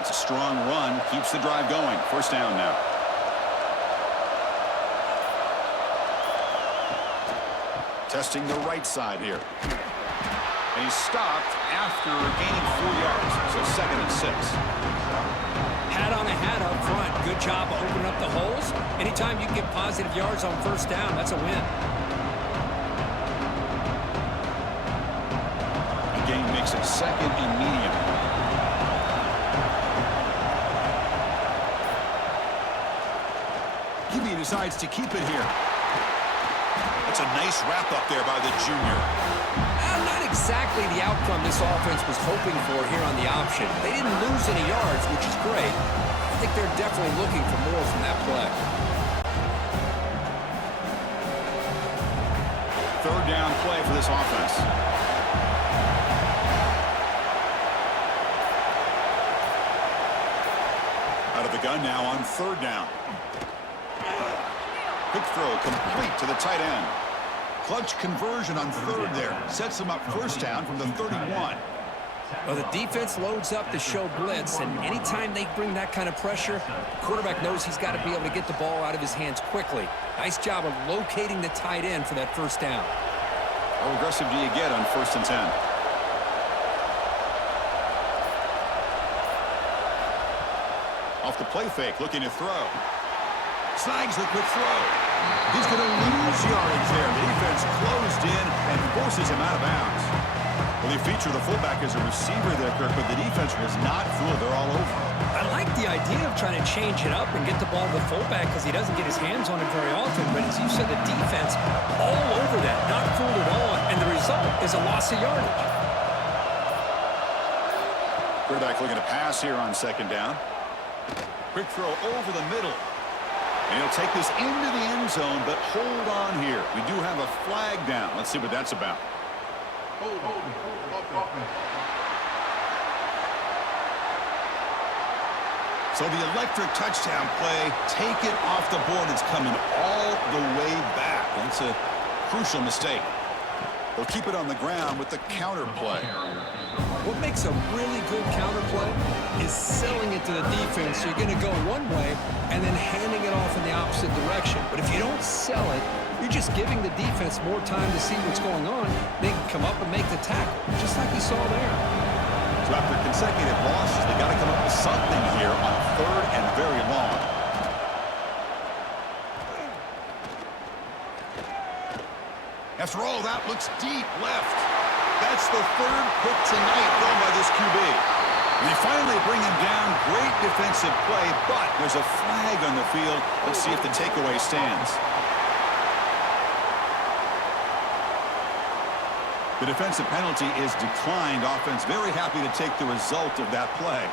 It's a strong run, keeps the drive going. First down now. Testing the right side here. And he's stopped after gaining 4 yards, so 2nd and 6. Hat on a hat up front. Good job of opening up the holes. Anytime you can get positive yards on first down, that's a win. The game makes it 2nd and medium. Gibby decides to keep it here. That's a nice wrap up there by the junior. Not exactly the outcome this offense was hoping for here on the option. They didn't lose any yards, which is great. I think they're definitely looking for more from that play. 3rd down play for this offense. Out of the gun now on 3rd down. Quick throw complete to the tight end. Clutch conversion on 3rd there. Sets them up first down from the 31. Well, the defense loads up to show blitz, and anytime they bring that kind of pressure, the quarterback knows he's got to be able to get the ball out of his hands quickly. Nice job of locating the tight end for that first down. How aggressive do you get on 1st and 10? Off the play fake, looking to throw. Snags the quick throw. He's going to lose yardage there. The defense closed in and forces him out of bounds. Well, they feature the fullback as a receiver there, Kirk, but the defense was not fooled. They're all over. I like the idea of trying to change it up and get the ball to the fullback because he doesn't get his hands on it very often. But as you said, the defense all over that, not fooled at all. And the result is a loss of yardage. Quarterback looking to pass here on 2nd down. Quick throw over the middle. And he'll take this into the end zone, but hold on here. We do have a flag down. Let's see what that's about. So the electric touchdown play, take it off the board. It's coming all the way back. That's a crucial mistake. They'll keep it on the ground with the counter play. What makes a really good counter play is selling it to the defense. So you're going to go one way and then handing it off in the opposite direction. But if you don't sell it, you're just giving the defense more time to see what's going on. They can come up and make the tackle, just like you saw there. So after consecutive losses, they got to come up with something here on 3rd and very long. After all, that looks deep left. That's the 3rd pick tonight thrown by this QB. And they finally bring him down. Great defensive play, but there's a flag on the field. Let's see if the takeaway stands. The defensive penalty is declined. Offense very happy to take the result of that play.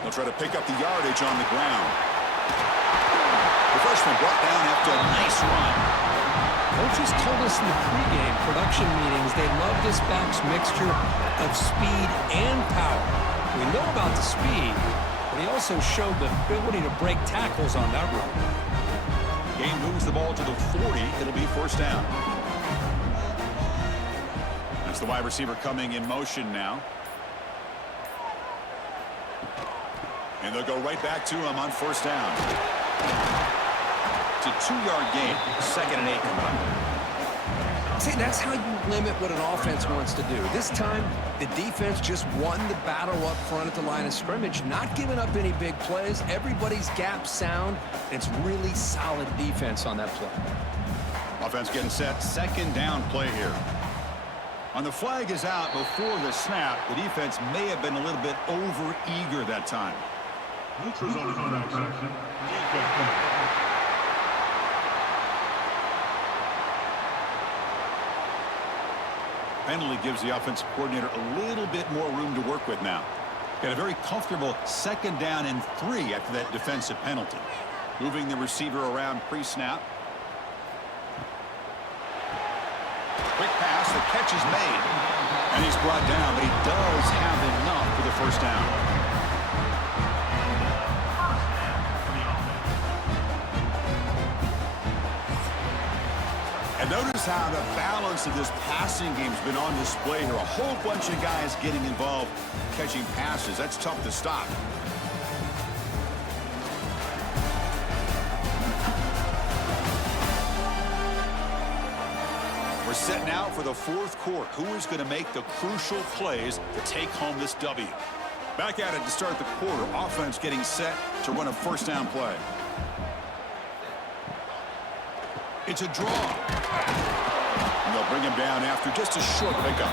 They'll try to pick up the yardage on the ground. The freshman brought down after a nice run. Coaches told us in the pregame production meetings they love this back's mixture of speed and power. We know about the speed, but he also showed the ability to break tackles on that run. Game moves the ball to the 40. It'll be first down. That's the wide receiver coming in motion now. And they'll go right back to him on first down. It's a 2-yard gain. 2nd and 8 combined. See, that's how you limit what an offense wants to do. This time, the defense just won the battle up front at the line of scrimmage, not giving up any big plays. Everybody's gap sound. It's really solid defense on that play. Offense getting set. 2nd down play here. On the flag is out before the snap. The defense may have been a little bit over-eager that time. penalty gives the offensive coordinator a little bit more room to work with now. Got a very comfortable 2nd down and 3 after that defensive penalty. Moving the receiver around pre-snap. Quick pass, the catch is made. And he's brought down, but he does have enough for the 1st down. And notice how the balance of this passing game has been on display here. A whole bunch of guys getting involved catching passes. That's tough to stop. We're setting out for the 4th quarter. Who is going to make the crucial plays to take home this W? Back at it to start the quarter. Offense getting set to run a 1st down play. It's a draw. And they'll bring him down after just a short pickup.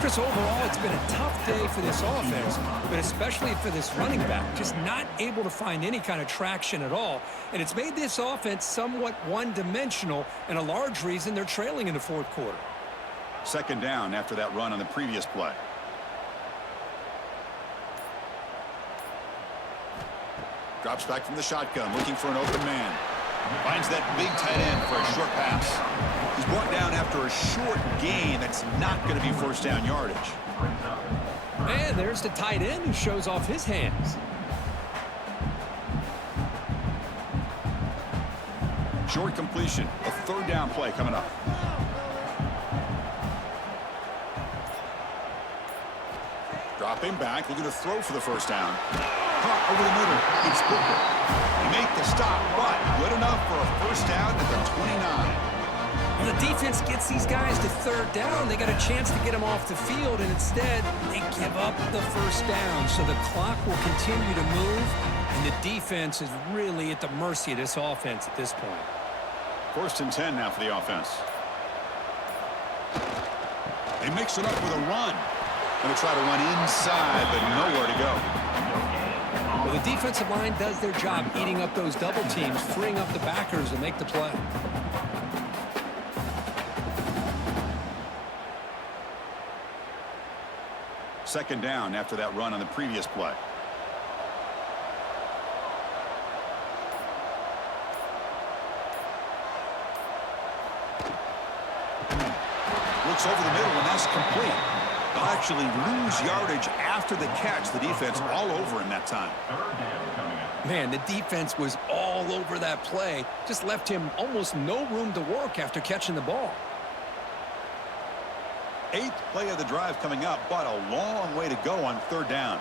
Chris, overall, it's been a tough day for this offense, but especially for this running back. Just not able to find any kind of traction at all. And it's made this offense somewhat one-dimensional, and a large reason they're trailing in the 4th quarter. 2nd down after that run on the previous play. Drops back from the shotgun, looking for an open man. Finds that big tight end for a short pass. He's brought down after a short gain. That's not going to be 1st down yardage. And there's the tight end who shows off his hands. Short completion. A 3rd down play coming up. Dropping back, looking to throw for the 1st down. Caught over the middle. It's Booker. He made the stop, but good enough for a 1st down at the 29. When the defense gets these guys to 3rd down, they got a chance to get them off the field, and instead they give up the 1st down. So the clock will continue to move, and the defense is really at the mercy of this offense at this point. 1st and 10 now for the offense. They mix it up with a run. Going to try to run inside, but nowhere to go. Well, the defensive line does their job eating up those double teams, freeing up the backers to make the play. Second down after that run on the previous play. Looks over the middle, and that's complete. They'll actually lose yardage after the catch. The defense all over him that time. Man, the defense was all over that play. Just left him almost no room to work after catching the ball. 8th play of the drive coming up, but a long way to go on 3rd down.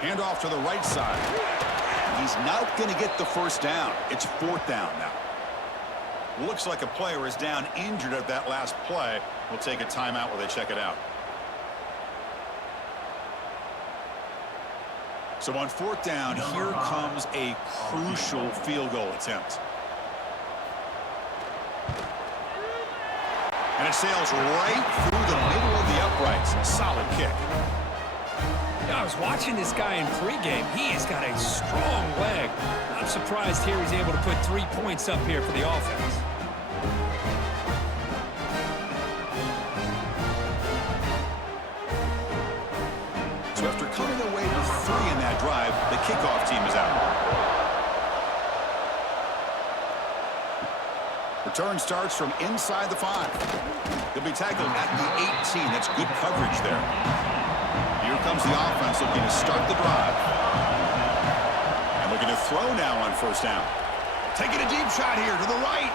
Handoff to the right side. He's not going to get the 1st down. It's 4th down now. Looks like a player is down injured at that last play. We'll take a timeout while they check it out. So on 4th down, here comes a crucial field goal attempt. And it sails right through the middle of the uprights. Solid kick. I was watching this guy in pregame. He has got a strong leg. I'm surprised here he's able to put 3 points up here for the offense. So after coming away with 3 in that drive, the kickoff team is out. Return starts from inside the 5. He'll be tackled at the 18. That's good coverage there. Here comes the offense looking to start the drive. And looking to throw now on 1st down. Taking a deep shot here to the right.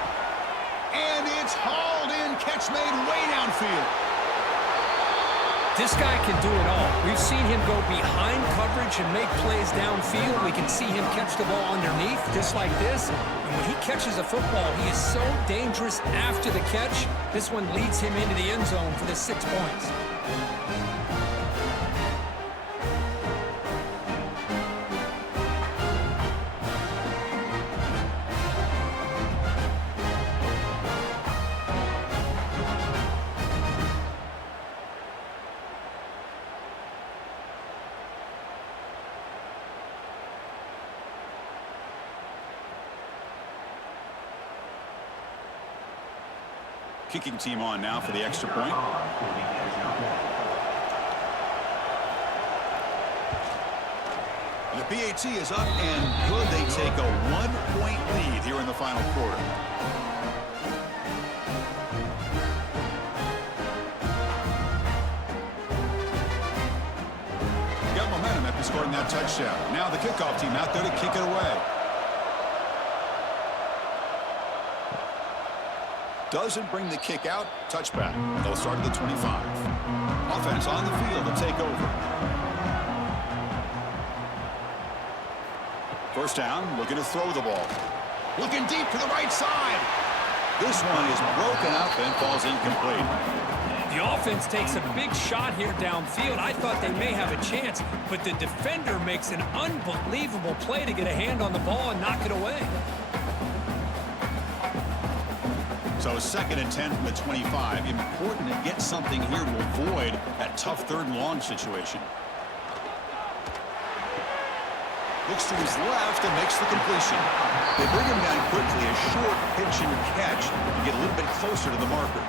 And it's hauled in. Catch made way downfield. This guy can do it all. We've seen him go behind coverage and make plays downfield. We can see him catch the ball underneath, just like this. And when he catches a football, he is so dangerous after the catch. This one leads him into the end zone for the 6 points. Kicking team on now for the extra point. The PAT is up and good. They take a 1-point lead here in the final quarter. Got momentum after scoring that touchdown. Now the kickoff team out there to kick it away. Doesn't bring the kick out. Touchback. They'll start at the 25. Offense on the field to take over. First down, looking to throw the ball. Looking deep to the right side. This one is broken up and falls incomplete. The offense takes a big shot here downfield. I thought they may have a chance, but the defender makes an unbelievable play to get a hand on the ball and knock it away. So 2nd and 10 from the 25. Important to get something here to avoid that tough 3rd and long situation. Looks to his left and makes the completion. They bring him down quickly. A short pitch and catch to get a little bit closer to the marker.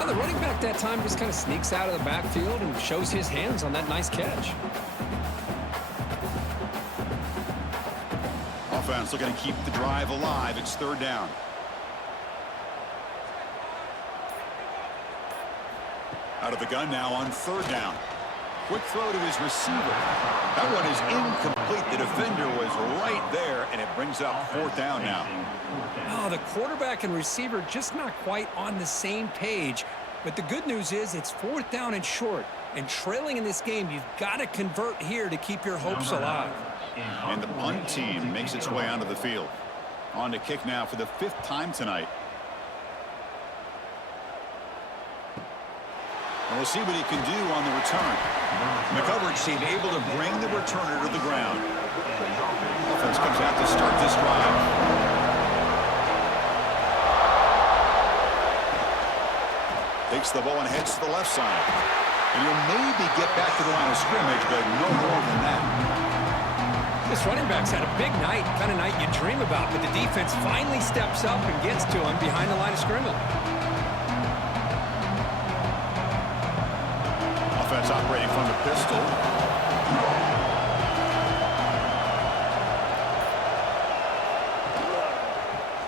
Well, the running back that time just kind of sneaks out of the backfield and shows his hands on that nice catch. Offense looking to keep the drive alive. It's 3rd down. Out of the gun now on 3rd down. Quick throw to his receiver. That one is incomplete. The defender was right there, and it brings up 4th down now. Oh, the quarterback and receiver just not quite on the same page. But the good news is it's 4th down and short. And trailing in this game, you've got to convert here to keep your hopes alive. And the punt team makes its way onto the field. On to kick now for the 5th time tonight. And we'll see what he can do on the return. The coverage team able to bring the returner to the ground. Offense comes out to start this drive. Takes the ball and heads to the left side. And he'll maybe get back to the line of scrimmage, but no more than that. This running back's had a big night, kind of night you dream about, but the defense finally steps up and gets to him behind the line of scrimmage. Offense operating from the pistol.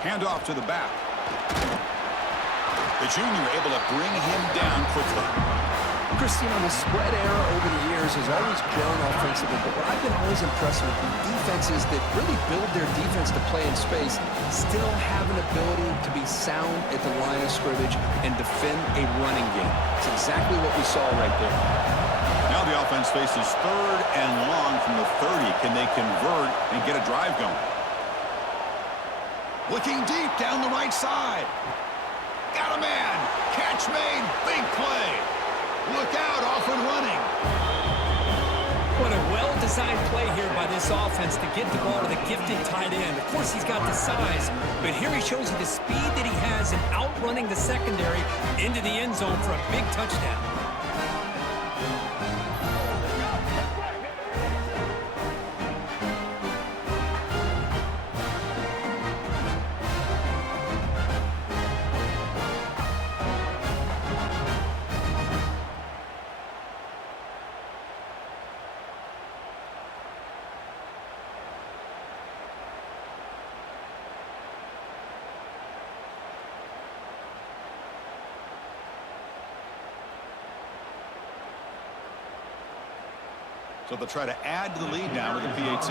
Handoff to the back. The junior able to bring him down quickly. Christine, on the spread era over the years has always grown offensively, but what I've been always impressed with defenses that really build their defense to play in space still have an ability to be sound at the line of scrimmage and defend a running game. It's exactly what we saw right there. Now the offense faces 3rd and long from the 30. Can they convert and get a drive going? Looking deep down the right side. Got a man. Catch made. Big play. Look out, off and running. What a well-designed play here by this offense to get the ball to the gifted tight end. Of course, he's got the size, but here he shows you the speed that he has in outrunning the secondary into the end zone for a big touchdown. So they'll try to add to the lead now with the PAT.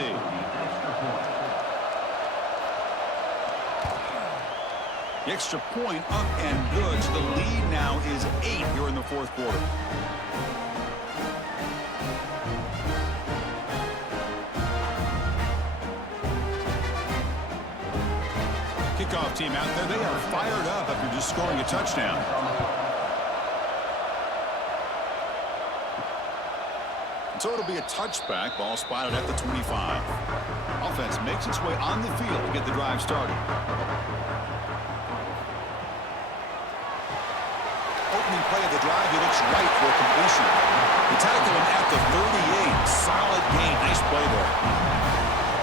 The extra point up and good. So the lead now is 8 here in the 4th quarter. Kickoff team out there. They are fired up after just scoring a touchdown. So it'll be a touchback. Ball spotted at the 25. Offense makes its way on the field to get the drive started. Opening play of the drive, he looks right for a completion. They tackle him at the 38. Solid gain. Nice play there.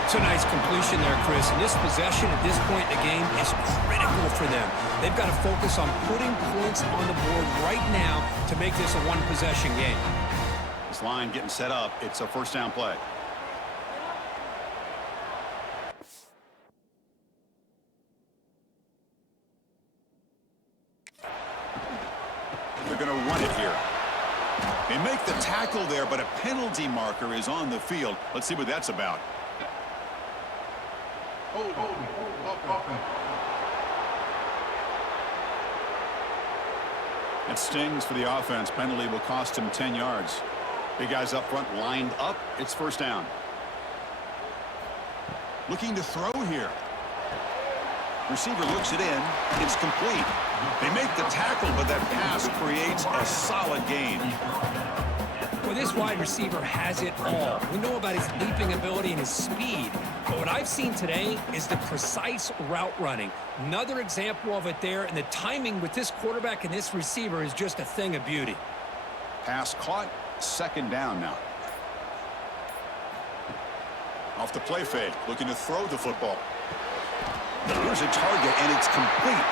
It's a nice completion there, Chris. And this possession at this point in the game is critical for them. They've got to focus on putting points on the board right now to make this a one-possession game. This line getting set up. It's a first down play. They're going to run it here. They make the tackle there, but a penalty marker is on the field. Let's see what that's about. It stings for the offense. Penalty will cost him 10 yards. Big guys up front lined up. It's first down. Looking to throw here. Receiver looks it in. It's complete. They make the tackle, but that pass creates a solid gain. Well, this wide receiver has it all. We know about his leaping ability and his speed. But what I've seen today is the precise route running. Another example of it there, and the timing with this quarterback and this receiver is just a thing of beauty. Pass caught. Second down now. Off the play fake. Looking to throw the football. Here's a target, and it's complete.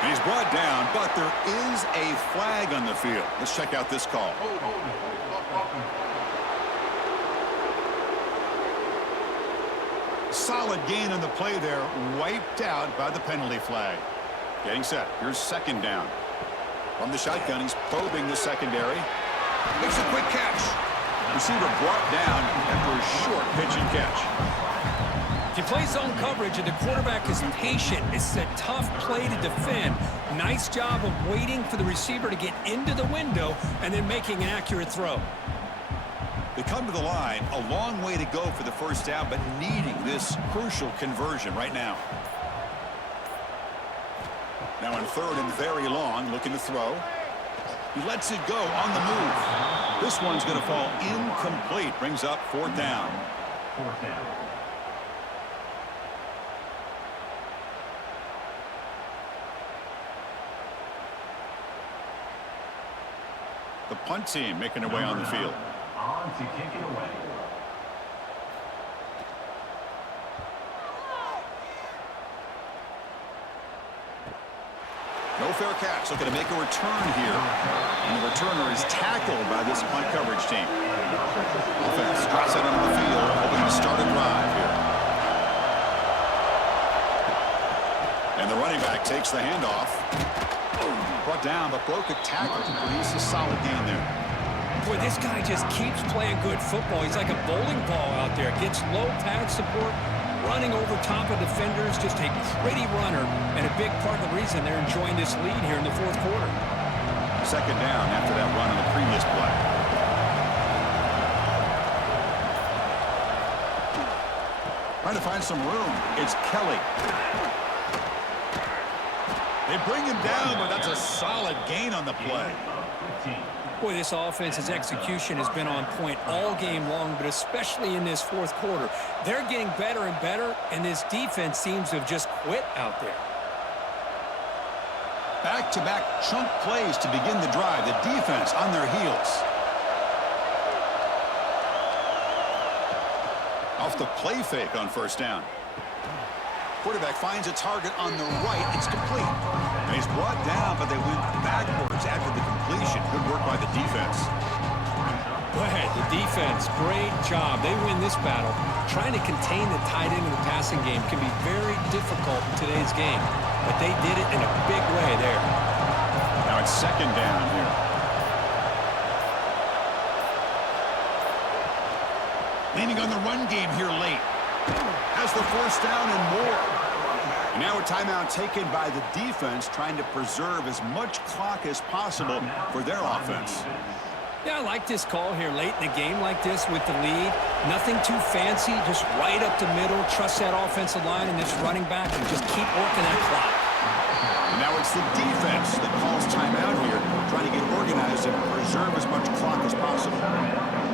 And he's brought down, but there is a flag on the field. Let's check out this call. Solid gain on the play there, wiped out by the penalty flag. Getting set. Here's second down. From the shotgun, he's probing the secondary. Makes a quick catch. Receiver brought down after a short pitch and catch. If you play zone coverage and the quarterback is patient, it's a tough play to defend. Nice job of waiting for the receiver to get into the window and then making an accurate throw. They come to the line, a long way to go for the first down, but needing this crucial conversion right now. Now on third and very long, looking to throw. He lets it go on the move. This one's going to fall incomplete. Brings up fourth down. Fourth down. The punt team making their way on the field. On to kick it away. No fair catch. Looking to make a return here. And the returner is tackled by this punt coverage team. Offense drops it onto the field, hoping to start a drive here. And the running back takes the handoff. Brought down, but broke a tackle to produce a solid gain there. Boy, this guy just keeps playing good football. He's like a bowling ball out there. Gets low pad support, running over top of defenders. Just a pretty runner, and a big part of the reason they're enjoying this lead here in the fourth quarter. Second down after that run on the previous play. Trying to find some room. It's Kelly. They bring him down, but that's a solid gain on the play. Boy, this offense's execution has been on point all game long, but especially in this fourth quarter. They're getting better and better, and this defense seems to have just quit out there. Back-to-back chunk plays to begin the drive. The defense on their heels. Off the play fake on first down. Quarterback finds a target on the right. It's complete. And he's brought down, but they went backwards after the completion. Good work by the defense. Go ahead, the defense, great job. They win this battle. Trying to contain the tight end in the passing game can be very difficult in today's game. But they did it in a big way there. Now it's second down here. Leaning on the run game here late. Has the first down and more. And now a timeout taken by the defense, trying to preserve as much clock as possible for their offense. Yeah, I like this call here late in the game like this with the lead. Nothing too fancy, just right up the middle. Trust that offensive line and this running back and just keep working that clock. And now it's the defense that calls timeout here, trying to get organized and preserve as much clock as possible.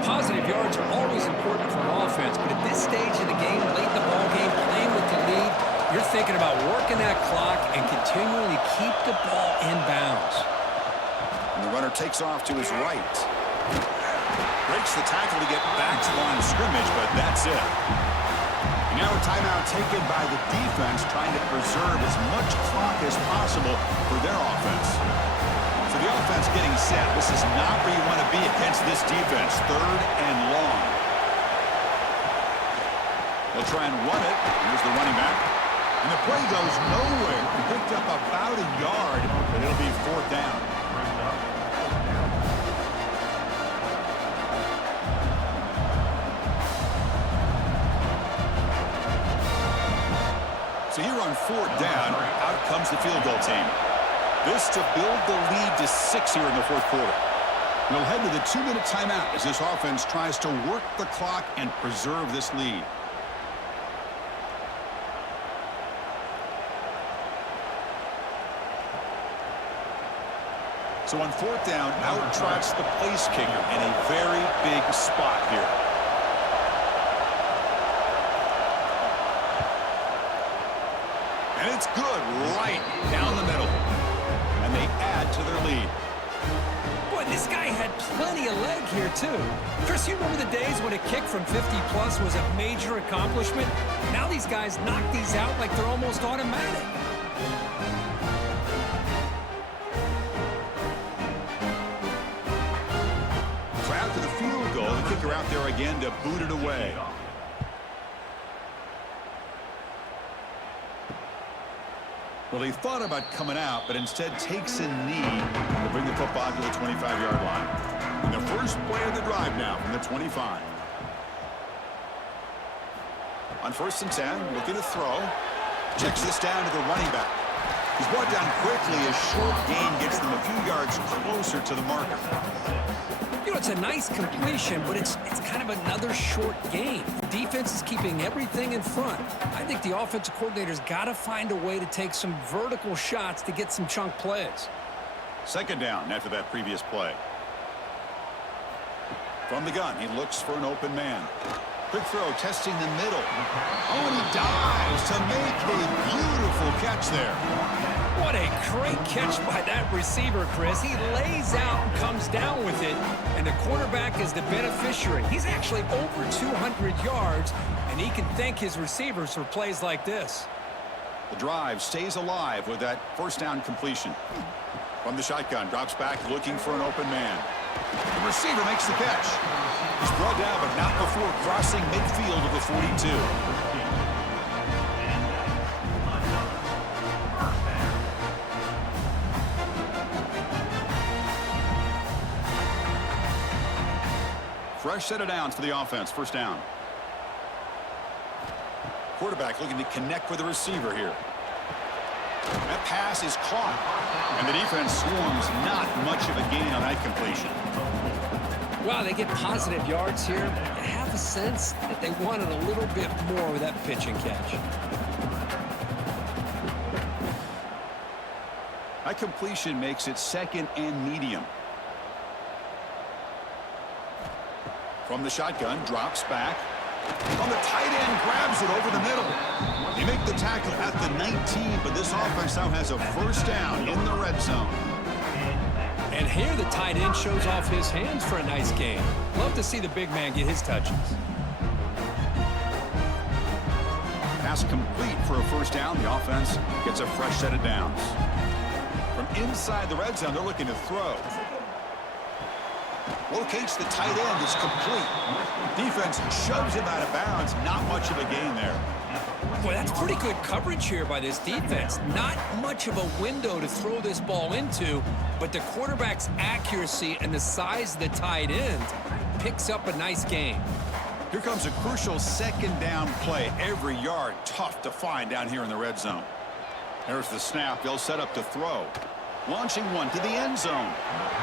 Positive yards are always important for an offense, but at this stage of the game, late in the ball game, playing with the lead, you're thinking about working that clock and continuing to keep the ball in bounds. And the runner takes off to his right. Breaks the tackle to get back to the line of scrimmage, but that's it. And Now a timeout taken by the defense, trying to preserve as much clock as possible for their offense. So the offense getting set. This is not where you want to be against this defense. 3rd and long. They'll try and run it. Here's the running back. And the play goes nowhere. He picked up about a yard, but it'll be 4th down. So here on 4th down, out comes the field goal team. This to build the lead to 6 here in the 4th quarter. We'll head to the 2-minute timeout as this offense tries to work the clock and preserve this lead. So on 4th down, out trots the place kicker in a very big spot here. And it's good right down the middle. And they add to their lead. Boy, this guy had plenty of leg here, too. Chris, you remember the days when a kick from 50-plus was a major accomplishment? Now these guys knock these out like they're almost automatic. So after the field goal, the kicker out there again to boot it away. Well, he thought about coming out, but instead takes a knee to bring the football to the 25-yard line. And the first play of the drive now from the 25. On 1st and 10, looking to throw. Checks this down to the running back. He's brought down quickly. A short gain gets them a few yards closer to the marker. You know, it's a nice completion, but it's kind of another short game. The defense is keeping everything in front. I think the offensive coordinator's got to find a way to take some vertical shots to get some chunk plays. 2nd down after that previous play. From the gun, he looks for an open man. Quick throw, testing the middle. Oh, and he dives to make a beautiful catch there. What a great catch by that receiver, Chris. He lays out and comes down with it, and the quarterback is the beneficiary. He's actually over 200 yards, and he can thank his receivers for plays like this. The drive stays alive with that 1st down completion. From the shotgun, drops back looking for an open man. The receiver makes the catch. He's brought down, but not before crossing midfield of the 42. Fresh set of downs for the offense. 1st down. Quarterback looking to connect with the receiver here. That pass is caught. And the defense swarms. Not much of a gain on that completion. Wow, they get positive yards here. I have a sense that they wanted a little bit more with that pitch and catch. That completion makes it 2nd and medium. From the shotgun, drops back. On the tight end, grabs it over the middle. They make the tackle at the 19, but this offense now has a 1st down in the red zone. And here the tight end shows off his hands for a nice game. Love to see the big man get his touches. Pass complete for a 1st down. The offense gets a fresh set of downs. From inside the red zone, they're looking to throw. Locates the tight end. It's complete. Defense shoves him out of bounds. Not much of a gain there. Boy, that's pretty good coverage here by this defense. Not much of a window to throw this ball into, but the quarterback's accuracy and the size of the tight end picks up a nice gain. Here comes a crucial 2nd down play. Every yard tough to find down here in the red zone. There's the snap. They'll set up to throw. Launching one to the end zone.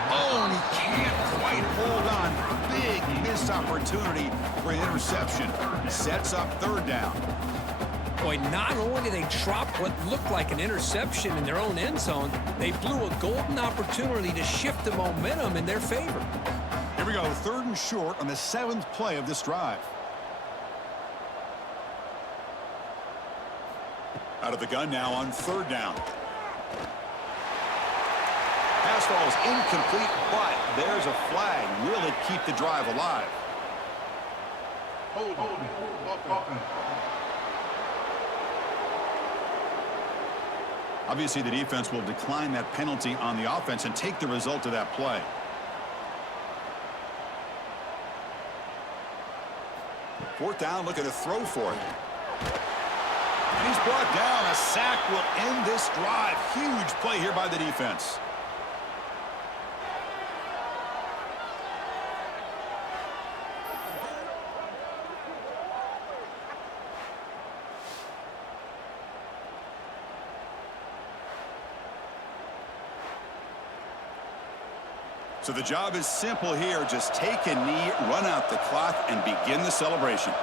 Oh, and he can't quite hold on. Big missed opportunity for an interception. Sets up 3rd down. Boy, not only did they drop what looked like an interception in their own end zone, they blew a golden opportunity to shift the momentum in their favor. Here we go, 3rd and short on the 7th play of this drive. Out of the gun now on 3rd down. Pass ball is incomplete, but there's a flag. Will it keep the drive alive? Obviously, the defense will decline that penalty on the offense and take the result of that play. Fourth down, looking to throw for it. And he's brought down. A sack will end this drive. Huge play here by the defense. So the job is simple here. Just take a knee, run out the clock, and begin the celebration.